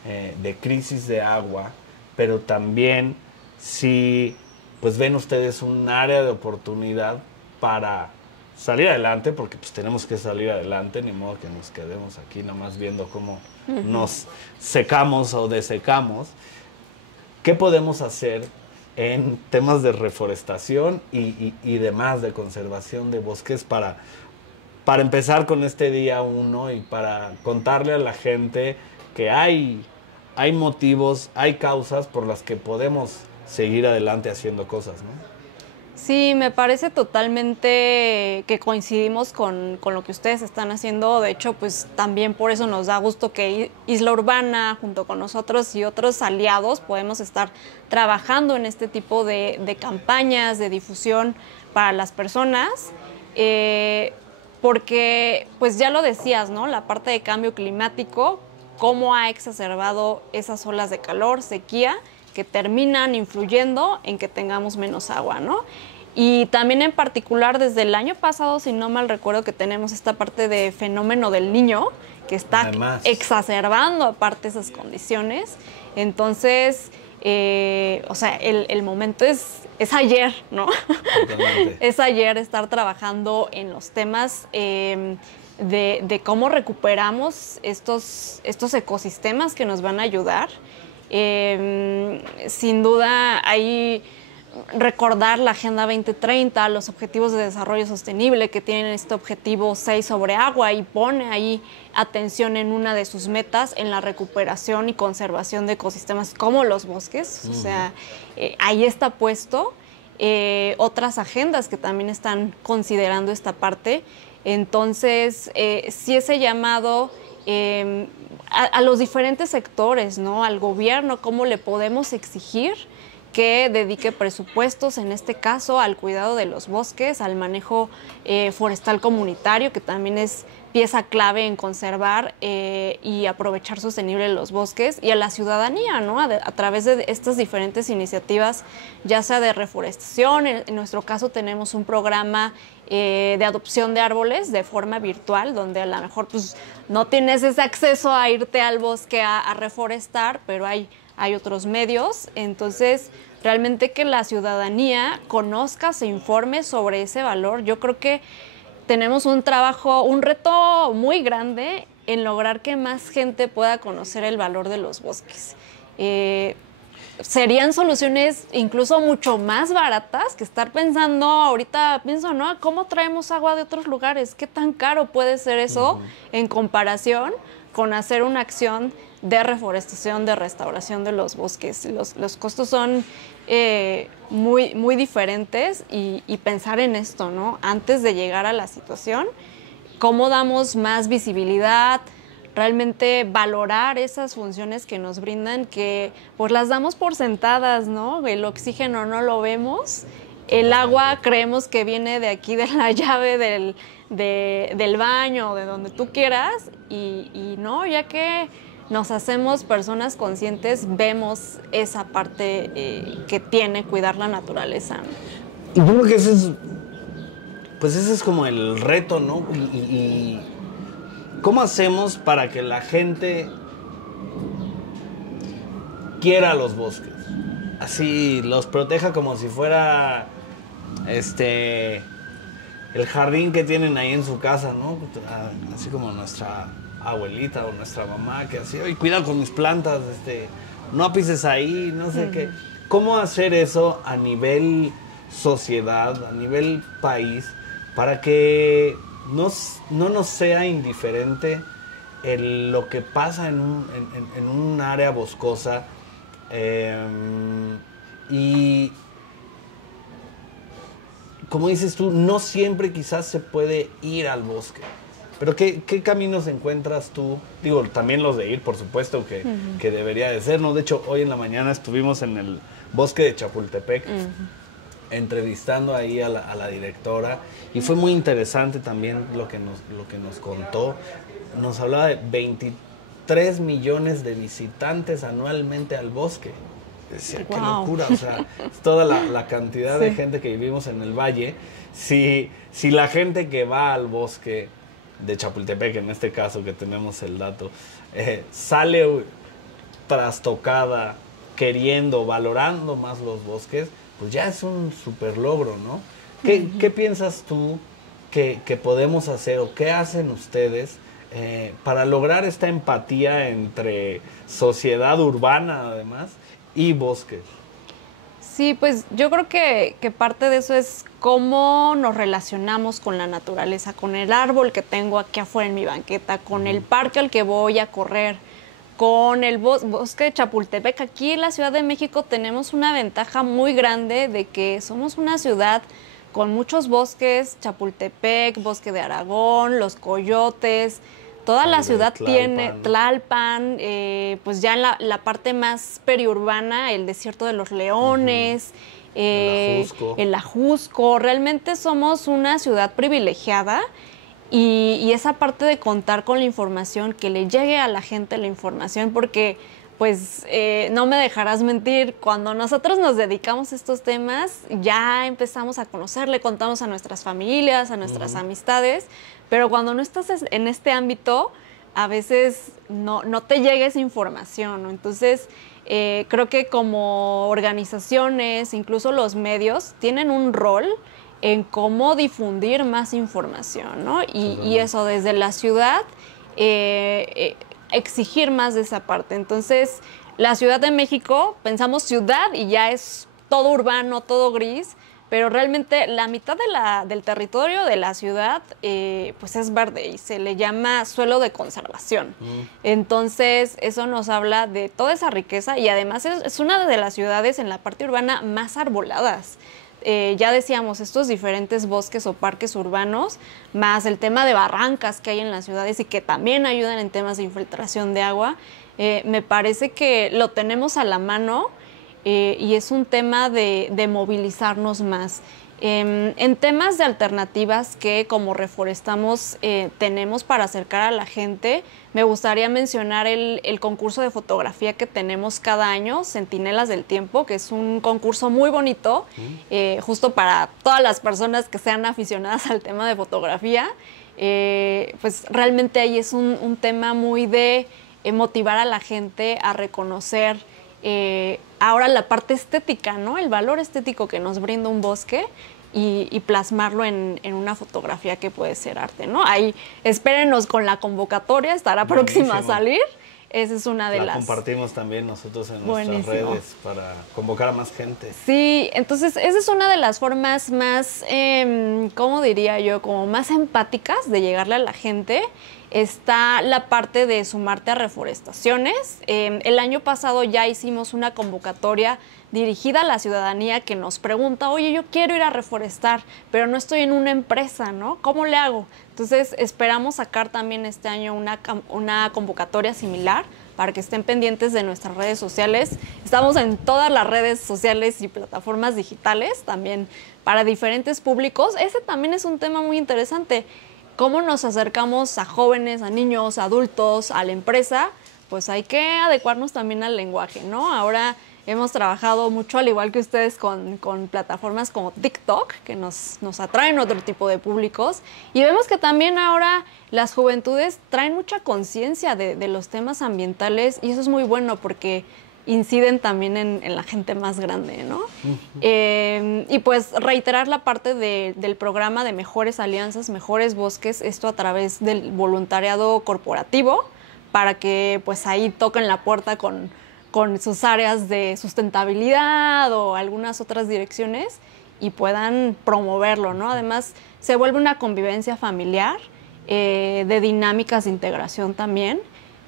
de crisis de agua, pero también si pues ven ustedes un área de oportunidad para salir adelante, porque pues tenemos que salir adelante, ni modo que nos quedemos aquí nomás viendo cómo nos secamos o desecamos? ¿Qué podemos hacer en temas de reforestación y demás, de conservación de bosques para empezar con este día 1 y para contarle a la gente que hay motivos, hay causas por las que podemos seguir adelante haciendo cosas, ¿no? Sí, me parece totalmente que coincidimos con lo que ustedes están haciendo. De hecho, pues también por eso nos da gusto que Isla Urbana, junto con nosotros y otros aliados, podemos estar trabajando en este tipo de campañas de difusión para las personas. Porque, pues ya lo decías, ¿no? La parte de cambio climático, cómo ha exacerbado esas olas de calor, sequía, que terminan influyendo en que tengamos menos agua, ¿no? Y también en particular desde el año pasado, si no mal recuerdo, que tenemos esta parte de fenómeno del Niño, que está Además, exacerbando aparte esas condiciones. Entonces, o sea, el momento es ayer, ¿no? Es ayer estar trabajando en los temas de cómo recuperamos estos ecosistemas que nos van a ayudar. Sin duda, hay recordar la Agenda 2030, los Objetivos de Desarrollo Sostenible, que tienen este objetivo 6 sobre agua y pone ahí atención en una de sus metas en la recuperación y conservación de ecosistemas como los bosques. O sea, ahí está puesto. Otras agendas que también están considerando esta parte. Entonces, sí ese llamado a los diferentes sectores, ¿no? Al gobierno, cómo le podemos exigir que dedique presupuestos, en este caso, al cuidado de los bosques, al manejo forestal comunitario, que también es pieza clave en conservar y aprovechar sostenible los bosques, y a la ciudadanía, ¿no? A través de estas diferentes iniciativas, ya sea de reforestación. En nuestro caso tenemos un programa de adopción de árboles de forma virtual, donde a lo mejor pues, no tienes ese acceso a irte al bosque a reforestar, pero hay otros medios. Entonces, realmente que la ciudadanía conozca, se informe sobre ese valor. Yo creo que tenemos un reto muy grande en lograr que más gente pueda conocer el valor de los bosques. Serían soluciones incluso mucho más baratas que estar pensando, ahorita pienso, ¿no? ¿Cómo traemos agua de otros lugares? ¿Qué tan caro puede ser eso en comparación con hacer una acción de reforestación, de restauración de los bosques? Los costos son muy, muy diferentes y pensar en esto, ¿no? Antes de llegar a la situación, ¿cómo damos más visibilidad? Realmente valorar esas funciones que nos brindan, que pues las damos por sentadas, ¿no? El oxígeno no lo vemos, el agua creemos que viene de aquí, de la llave del baño, de donde tú quieras, y no, ya que nos hacemos personas conscientes, vemos esa parte que tiene cuidar la naturaleza. Y yo creo que ese es como el reto, ¿no? Y ¿cómo hacemos para que la gente quiera los bosques? Así los proteja como si fuera el jardín que tienen ahí en su casa, ¿no? Así como nuestra abuelita o nuestra mamá, que así, oye, cuida con mis plantas, no pises ahí, no sé qué. ¿Cómo hacer eso a nivel sociedad, a nivel país, para que no nos sea indiferente lo que pasa en un área boscosa? Y como dices tú, no siempre quizás se puede ir al bosque. Pero ¿qué caminos encuentras tú? Digo, también los de ir, por supuesto, que debería de ser, ¿no? De hecho, hoy en la mañana estuvimos en el bosque de Chapultepec, entrevistando ahí a la directora, y fue muy interesante también lo que nos contó. Nos hablaba de 23 millones de visitantes anualmente al bosque. Decía, qué locura, o sea, es toda la cantidad de gente que vivimos en el valle. Si la gente que va al bosque de Chapultepec, en este caso que tenemos el dato, sale trastocada, queriendo, valorando más los bosques, pues ya es un super logro, ¿no? ¿Qué piensas tú que podemos hacer o qué hacen ustedes para lograr esta empatía entre sociedad urbana, además, y bosques? Sí, pues yo creo que parte de eso es cómo nos relacionamos con la naturaleza, con el árbol que tengo aquí afuera en mi banqueta, con el parque al que voy a correr, con el bosque de Chapultepec. Aquí en la Ciudad de México tenemos una ventaja muy grande de que somos una ciudad con muchos bosques, Chapultepec, Bosque de Aragón, Los Coyotes. Toda la ciudad tiene Tlalpan, pues ya en la parte más periurbana, el Desierto de los Leones, el Ajusco. Realmente somos una ciudad privilegiada y esa parte de contar con la información, que le llegue a la gente la información, porque pues no me dejarás mentir, cuando nosotros nos dedicamos a estos temas, ya empezamos a conocer, le contamos a nuestras familias, a nuestras amistades, pero cuando no estás en este ámbito, a veces no te llega esa información, ¿no? Entonces, creo que como organizaciones, incluso los medios, tienen un rol en cómo difundir más información, ¿no? Y eso desde la ciudad, exigir más de esa parte. Entonces, la Ciudad de México, pensamos ciudad y ya es todo urbano, todo gris, pero realmente la mitad del territorio de la ciudad pues es verde y se le llama suelo de conservación. Entonces, eso nos habla de toda esa riqueza y además es una de las ciudades en la parte urbana más arboladas. Ya decíamos, estos diferentes bosques o parques urbanos, más el tema de barrancas que hay en las ciudades y que también ayudan en temas de infiltración de agua, me parece que lo tenemos a la mano y es un tema de movilizarnos más. En temas de alternativas que como Reforestamos tenemos para acercar a la gente, me gustaría mencionar el concurso de fotografía que tenemos cada año, Centinelas del Tiempo, que es un concurso muy bonito, justo para todas las personas que sean aficionadas al tema de fotografía. Pues realmente ahí es un tema muy de motivar a la gente a reconocer ahora la parte estética, ¿no? El valor estético que nos brinda un bosque y plasmarlo en una fotografía que puede ser arte, ¿no? Ahí espérenos con la convocatoria, estará próxima a salir. Esa es una de las... La compartimos también nosotros en nuestras redes para convocar a más gente. Sí, entonces esa es una de las formas más, ¿cómo diría yo? Como más empáticas de llegarle a la gente. Está la parte de sumarte a reforestaciones. El año pasado ya hicimos una convocatoria dirigida a la ciudadanía que nos pregunta, oye, yo quiero ir a reforestar, pero no estoy en una empresa, ¿no? ¿Cómo le hago? Entonces esperamos sacar también este año una convocatoria similar para que estén pendientes de nuestras redes sociales. Estamos en todas las redes sociales y plataformas digitales, también para diferentes públicos. Ese también es un tema muy interesante. ¿Cómo nos acercamos a jóvenes, a niños, a adultos, a la empresa? Pues hay que adecuarnos también al lenguaje, ¿no? Ahora hemos trabajado mucho, al igual que ustedes, con plataformas como TikTok, que nos atraen otro tipo de públicos. Y vemos que también ahora las juventudes traen mucha conciencia de los temas ambientales y eso es muy bueno porque inciden también en la gente más grande, ¿no? Y pues reiterar la parte del programa de Mejores Alianzas, Mejores Bosques, esto a través del voluntariado corporativo, para que pues ahí toquen la puerta con sus áreas de sustentabilidad o algunas otras direcciones y puedan promoverlo, ¿no? Además, se vuelve una convivencia familiar, de dinámicas de integración también,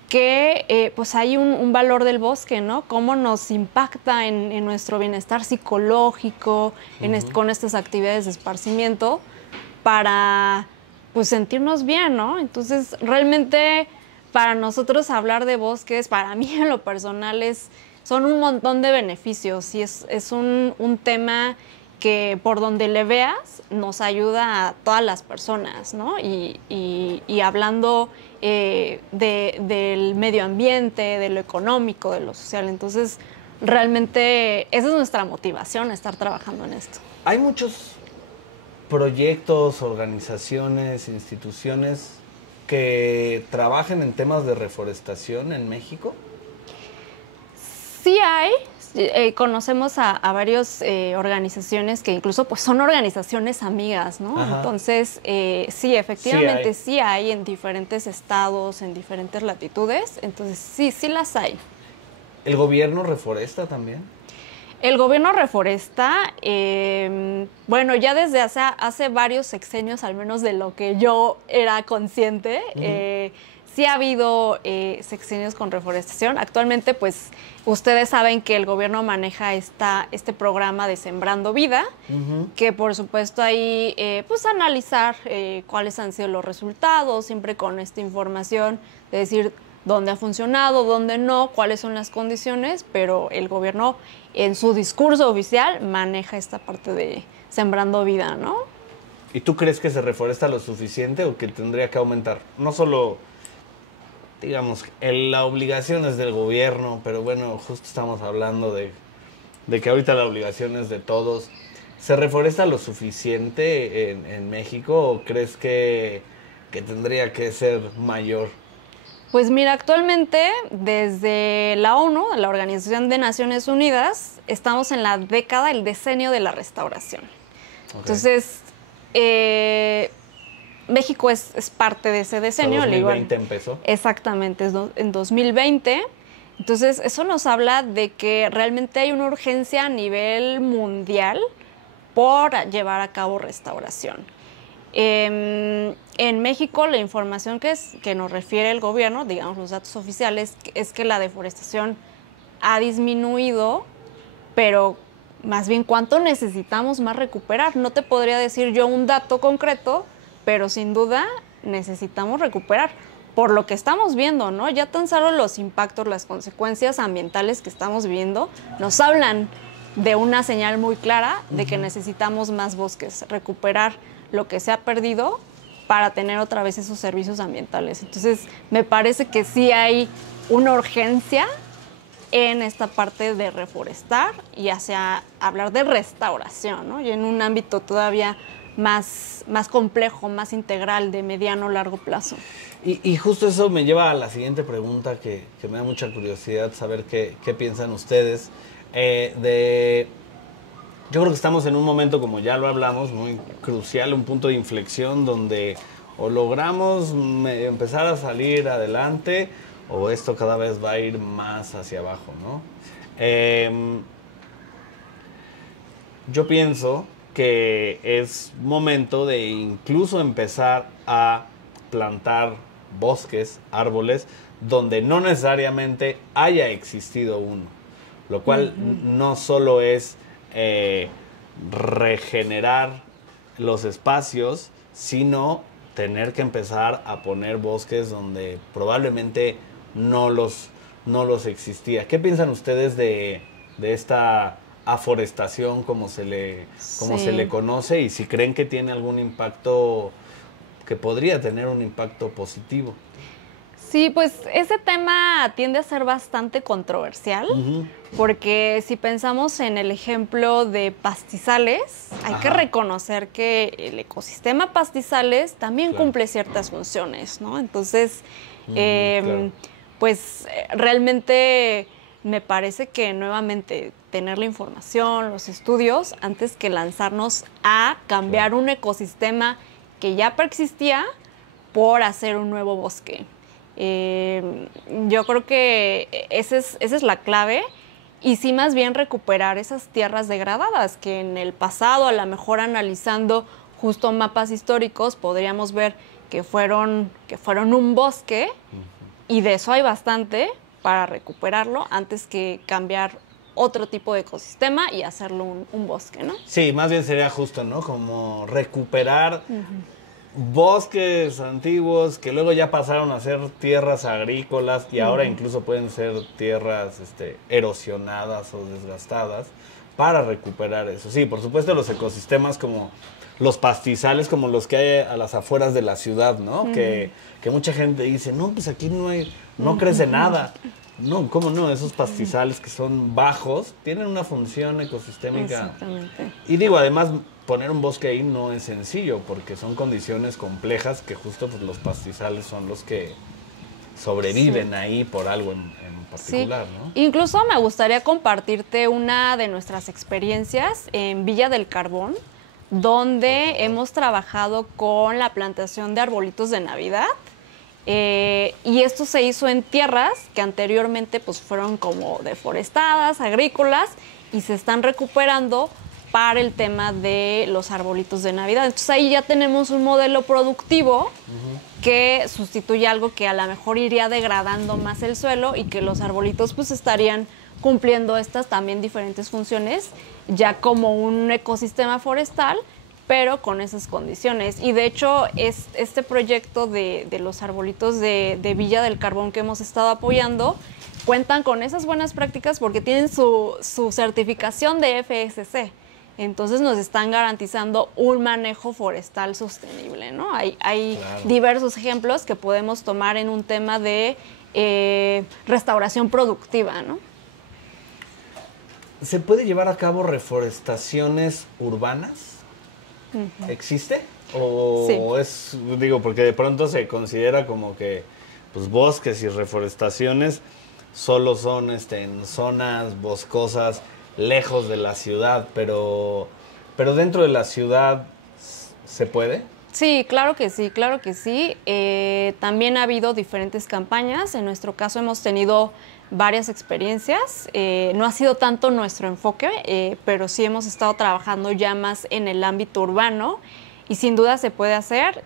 que pues hay un valor del bosque, ¿no? Cómo nos impacta en nuestro bienestar psicológico, con estas actividades de esparcimiento para pues sentirnos bien, ¿no? Entonces, realmente para nosotros hablar de bosques, para mí en lo personal son un montón de beneficios y es un tema que por donde le veas nos ayuda a todas las personas, ¿no? Y hablando del medio ambiente, de lo económico, de lo social. Entonces, realmente esa es nuestra motivación, estar trabajando en esto. Hay muchos proyectos, organizaciones, instituciones que trabajen en temas de reforestación en México? Sí hay. Conocemos a varias organizaciones que incluso pues son organizaciones amigas, ¿no? Ajá. Entonces, sí, efectivamente Sí sí hay en diferentes estados, en diferentes latitudes. Entonces, sí las hay. ¿El gobierno reforesta también? El gobierno reforesta, bueno, ya desde hace varios sexenios, al menos de lo que yo era consciente, sí ha habido sexenios con reforestación. Actualmente, pues, ustedes saben que el gobierno maneja este programa de Sembrando Vida, que por supuesto ahí, pues, analizar cuáles han sido los resultados, siempre con esta información de decir dónde ha funcionado, dónde no, cuáles son las condiciones, pero el gobierno en su discurso oficial maneja esta parte de Sembrando Vida, ¿no? ¿Y tú crees que se reforesta lo suficiente o que tendría que aumentar? No solo, digamos, la obligación es del gobierno, pero bueno, justo estamos hablando de que ahorita la obligación es de todos. ¿Se reforesta lo suficiente en México o crees que tendría que ser mayor? Pues mira, actualmente desde la ONU, la Organización de Naciones Unidas, estamos en la década, el decenio de la restauración. Okay. Entonces, México es parte de ese decenio. 2020 empezó. Exactamente, en 2020. Entonces, eso nos habla de que realmente hay una urgencia a nivel mundial por llevar a cabo restauración. En México, la información que nos refiere el gobierno, digamos los datos oficiales, es que la deforestación ha disminuido, pero más bien cuánto necesitamos más recuperar. No te podría decir yo un dato concreto, pero sin duda necesitamos recuperar por lo que estamos viendo, ¿no? Ya tan solo los impactos, las consecuencias ambientales que estamos viendo nos hablan de una señal muy clara de que necesitamos más bosques, recuperar lo que se ha perdido para tener otra vez esos servicios ambientales. Entonces, me parece que sí hay una urgencia en esta parte de reforestar y hacia hablar de restauración, ¿no? Y en un ámbito todavía más complejo, más integral, de mediano largo plazo. Y justo eso me lleva a la siguiente pregunta que me da mucha curiosidad saber qué piensan ustedes. Yo creo que estamos en un momento, como ya lo hablamos, muy crucial, un punto de inflexión donde o logramos empezar a salir adelante o esto cada vez va a ir más hacia abajo, ¿no? Yo pienso que es momento de incluso empezar a plantar bosques, árboles, donde no necesariamente haya existido uno, lo cual no solo es regenerar los espacios, sino tener que empezar a poner bosques donde probablemente no los existía. ¿Qué piensan ustedes de esta aforestación, como se le conoce, y si creen que tiene algún impacto, que podría tener un impacto positivo? Sí, pues ese tema tiende a ser bastante controversial, porque si pensamos en el ejemplo de pastizales, hay que reconocer que el ecosistema pastizales también cumple ciertas funciones, ¿no? Entonces, pues realmente me parece que nuevamente tener la información, los estudios, antes que lanzarnos a cambiar un ecosistema que ya preexistía por hacer un nuevo bosque. Yo creo que esa es la clave, y sí más bien recuperar esas tierras degradadas que en el pasado, a lo mejor analizando justo mapas históricos, podríamos ver que fueron un bosque, y de eso hay bastante para recuperarlo antes que cambiar otro tipo de ecosistema y hacerlo un bosque, ¿no? Sí, más bien sería justo, ¿no? Como recuperar bosques antiguos que luego ya pasaron a ser tierras agrícolas y ahora incluso pueden ser tierras erosionadas o desgastadas, para recuperar eso. Sí, por supuesto, los ecosistemas como los pastizales, como los que hay a las afueras de la ciudad, ¿no? Que mucha gente dice, no, pues aquí no crece nada. No, ¿cómo no? Esos pastizales que son bajos tienen una función ecosistémica. Exactamente. Y digo, además, poner un bosque ahí no es sencillo, porque son condiciones complejas que justo pues, los pastizales son los que sobreviven ahí por algo en particular, sí. ¿no? Incluso me gustaría compartirte una de nuestras experiencias en Villa del Carbón, donde hemos trabajado con la plantación de arbolitos de Navidad. Y esto se hizo en tierras que anteriormente pues, fueron como deforestadas, agrícolas, y se están recuperando para el tema de los arbolitos de Navidad. Entonces ahí ya tenemos un modelo productivo que sustituye algo que a lo mejor iría degradando más el suelo y que los arbolitos pues estarían cumpliendo estas también diferentes funciones ya como un ecosistema forestal, pero con esas condiciones. Y de hecho, este proyecto de los arbolitos de Villa del Carbón que hemos estado apoyando, cuentan con esas buenas prácticas porque tienen su certificación de FSC. Entonces nos están garantizando un manejo forestal sostenible, ¿no? Hay Claro. diversos ejemplos que podemos tomar en un tema de restauración productiva, ¿no? ¿Se puede llevar a cabo reforestaciones urbanas? ¿Existe? ¿O Sí. es, digo, porque de pronto se considera como que pues, bosques y reforestaciones solo son en zonas boscosas lejos de la ciudad, pero dentro de la ciudad ¿se puede? Sí, claro que sí, claro que sí. También ha habido diferentes campañas. En nuestro caso hemos tenido varias experiencias. No ha sido tanto nuestro enfoque, pero sí hemos estado trabajando ya más en el ámbito urbano y sin duda se puede hacer.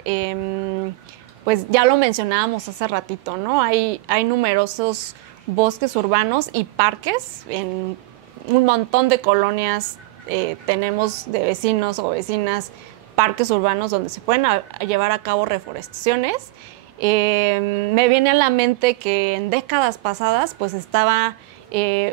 Pues ya lo mencionábamos hace ratito, ¿no? Hay numerosos bosques urbanos y parques en un montón de colonias. Tenemos de vecinos o vecinas parques urbanos donde se pueden llevar a cabo reforestaciones. Me viene a la mente que en décadas pasadas pues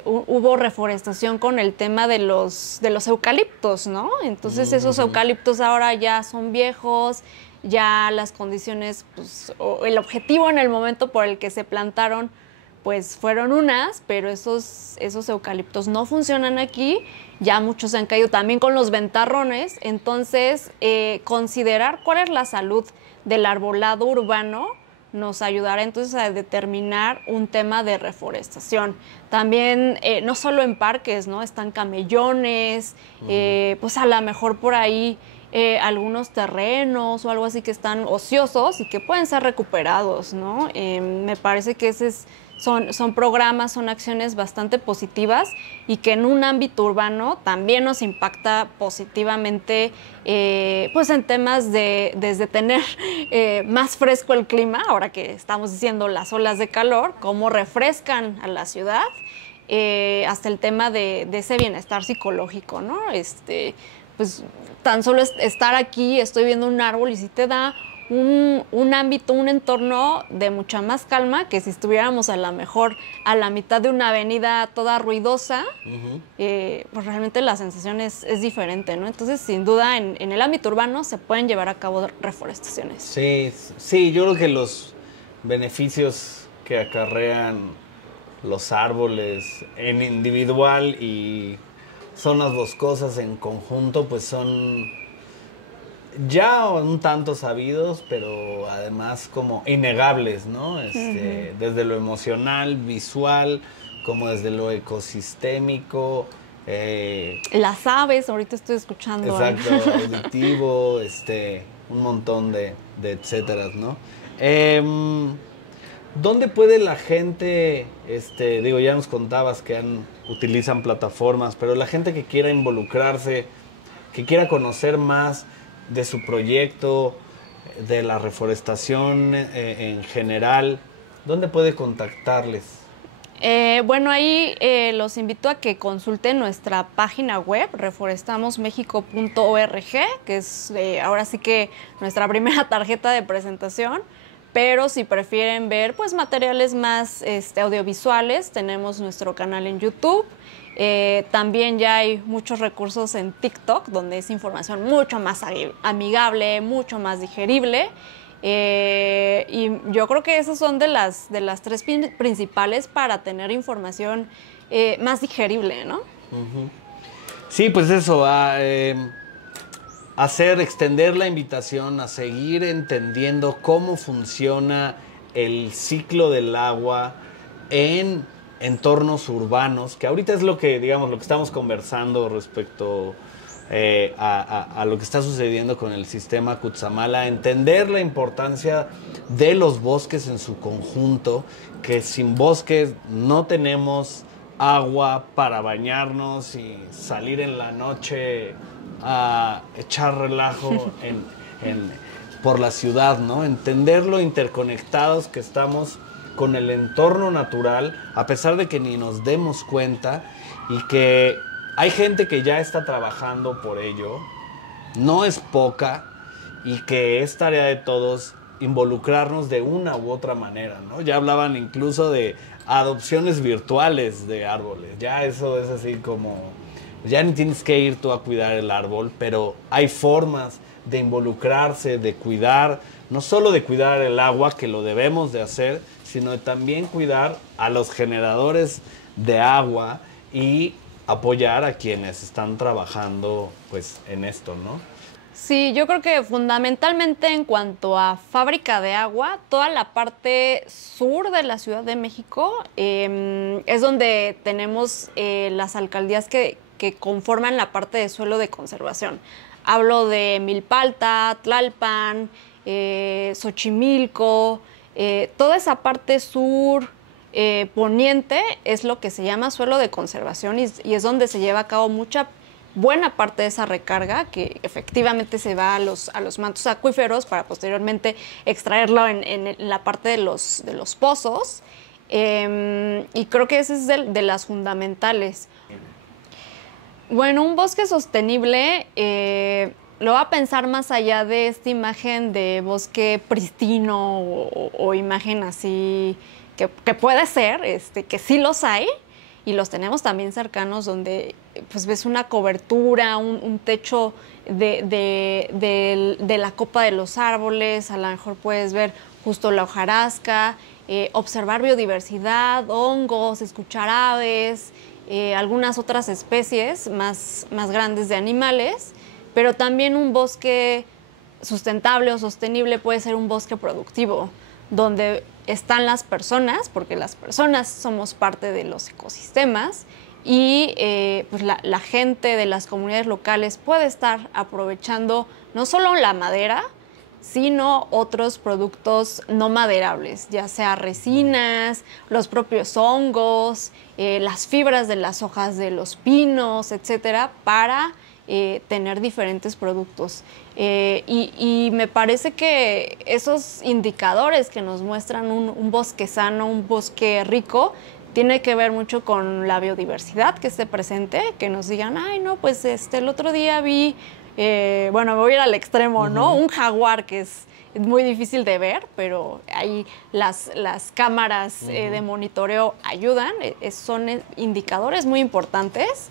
hubo reforestación con el tema de los eucaliptos, ¿no? Entonces esos eucaliptos ahora ya son viejos, ya las condiciones, pues, o el objetivo en el momento por el que se plantaron pues fueron unas, pero esos eucaliptos no funcionan aquí, ya muchos se han caído también con los ventarrones. Entonces considerar cuál es la salud del arbolado urbano nos ayudará entonces a determinar un tema de reforestación. También, no solo en parques, ¿no? Están camellones, pues a lo mejor por ahí algunos terrenos o algo así que están ociosos y que pueden ser recuperados, ¿no? Me parece que son programas, son acciones bastante positivas y que en un ámbito urbano también nos impacta positivamente, pues en temas desde tener más fresco el clima, ahora que estamos diciendo las olas de calor, cómo refrescan a la ciudad, hasta el tema de ese bienestar psicológico, ¿no? Pues tan solo estar aquí, estoy viendo un árbol y sí te da un ámbito, un entorno de mucha más calma que si estuviéramos a lo mejor a la mitad de una avenida toda ruidosa, pues realmente la sensación es diferente, ¿no? Entonces, sin duda, en el ámbito urbano se pueden llevar a cabo reforestaciones. Sí, yo creo que los beneficios que acarrean los árboles en individual y zonas boscosas en conjunto, pues son ya un tanto sabidos, pero además como innegables, ¿no? Desde lo emocional, visual, como desde lo ecosistémico. Las aves, ahorita estoy escuchando. Exacto, auditivo, un montón de etcéteras, ¿no? ¿Dónde puede la gente, digo, ya nos contabas que utilizan plataformas, pero la gente que quiera involucrarse, que quiera conocer más de su proyecto, de la reforestación en general, ¿dónde puede contactarles? Bueno, ahí los invito a que consulten nuestra página web, reforestamosmexico.org, que es ahora sí que nuestra primera tarjeta de presentación. Pero si prefieren ver pues materiales más audiovisuales, tenemos nuestro canal en YouTube. También ya hay muchos recursos en TikTok, donde es información mucho más amigable, mucho más digerible. Y yo creo que esas son de las tres principales para tener información más digerible, ¿no? Sí, pues eso. extender la invitación a seguir entendiendo cómo funciona el ciclo del agua en entornos urbanos, que ahorita es lo que, digamos, lo que estamos conversando respecto a lo que está sucediendo con el sistema Cutzamala, entender la importancia de los bosques en su conjunto, que sin bosques no tenemos agua para bañarnos y salir en la noche a echar relajo por la ciudad, ¿no? Entender lo interconectados que estamos con el entorno natural, a pesar de que ni nos demos cuenta, y que hay gente que ya está trabajando por ello, no es poca, y que es tarea de todos involucrarnos de una u otra manera, ¿no? Ya hablaban incluso de adopciones virtuales de árboles, ya eso es así como, ya ni tienes que ir tú a cuidar el árbol, pero hay formas de involucrarse, de cuidar, no solo de cuidar el agua, que lo debemos de hacer, sino de también cuidar a los generadores de agua y apoyar a quienes están trabajando pues en esto, ¿no? Sí, yo creo que fundamentalmente en cuanto a fábrica de agua, toda la parte sur de la Ciudad de México es donde tenemos las alcaldías que conforman la parte de suelo de conservación. Hablo de Milpalta, Tlalpan, Xochimilco, toda esa parte sur poniente es lo que se llama suelo de conservación y es donde se lleva a cabo buena parte de esa recarga, que efectivamente se va a los mantos acuíferos para posteriormente extraerlo en la parte de los pozos. Y creo que ese es de las fundamentales. Bueno, un bosque sostenible lo va a pensar más allá de esta imagen de bosque pristino o imagen así que puede ser, que sí los hay y los tenemos también cercanos, donde pues ves una cobertura, un techo de la copa de los árboles, a lo mejor puedes ver justo la hojarasca, observar biodiversidad, hongos, escuchar aves, algunas otras especies más grandes de animales, pero también un bosque sustentable o sostenible puede ser un bosque productivo, donde están las personas, porque las personas somos parte de los ecosistemas y pues la gente de las comunidades locales puede estar aprovechando no solo la madera, sino otros productos no maderables, ya sea resinas, los propios hongos, las fibras de las hojas de los pinos, etcétera, para tener diferentes productos. Y me parece que esos indicadores que nos muestran un bosque sano, un bosque rico, tiene que ver mucho con la biodiversidad que esté presente, que nos digan, ay, no, pues el otro día vi, bueno, me voy a ir al extremo, ¿no? Un jaguar, que es muy difícil de ver, pero ahí las cámaras de monitoreo ayudan, son indicadores muy importantes,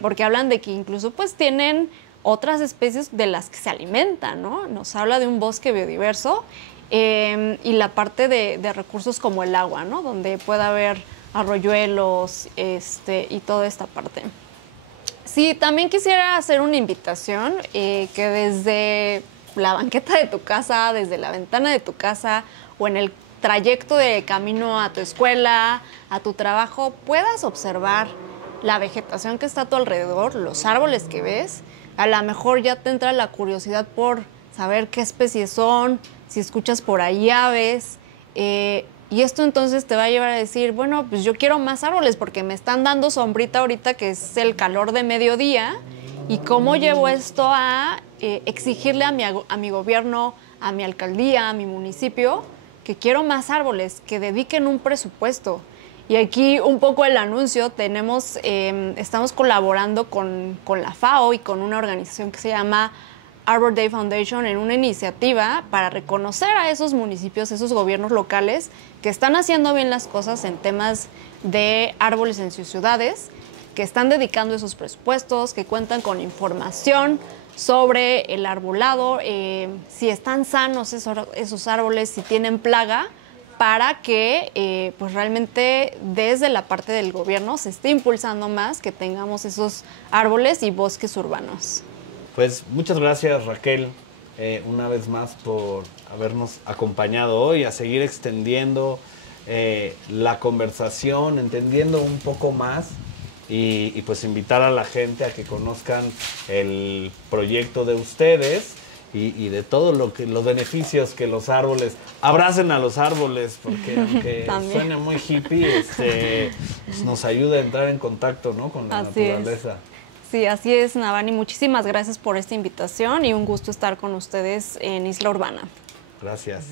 porque hablan de que incluso pues tienen otras especies de las que se alimentan, ¿no? Nos habla de un bosque biodiverso y la parte de recursos como el agua, ¿no? Donde pueda haber arroyuelos y toda esta parte. Sí, también quisiera hacer una invitación que desde la banqueta de tu casa, desde la ventana de tu casa o en el trayecto de camino a tu escuela, a tu trabajo, puedas observar la vegetación que está a tu alrededor, los árboles que ves. A lo mejor ya te entra la curiosidad por saber qué especies son, si escuchas por ahí aves, y esto entonces te va a llevar a decir, bueno, pues yo quiero más árboles porque me están dando sombrita ahorita que es el calor de mediodía, y cómo llevo esto a exigirle a mi gobierno, a mi alcaldía, a mi municipio, que quiero más árboles, que dediquen un presupuesto. Y aquí un poco el anuncio, estamos colaborando con la FAO y con una organización que se llama Arbor Day Foundation en una iniciativa para reconocer a esos municipios, esos gobiernos locales que están haciendo bien las cosas en temas de árboles en sus ciudades, que están dedicando esos presupuestos, que cuentan con información sobre el arbolado, si están sanos esos árboles, si tienen plaga, para que pues realmente desde la parte del gobierno se esté impulsando más que tengamos esos árboles y bosques urbanos. Pues muchas gracias, Raquel, una vez más por habernos acompañado hoy, a seguir extendiendo la conversación, entendiendo un poco más y pues invitar a la gente a que conozcan el proyecto de ustedes y de todos los beneficios que los árboles, abracen a los árboles, porque aunque suene muy hippie, pues nos ayuda a entrar en contacto, ¿no?, con la naturaleza. Sí, así es, Navani. Muchísimas gracias por esta invitación y un gusto estar con ustedes en Isla Urbana. Gracias.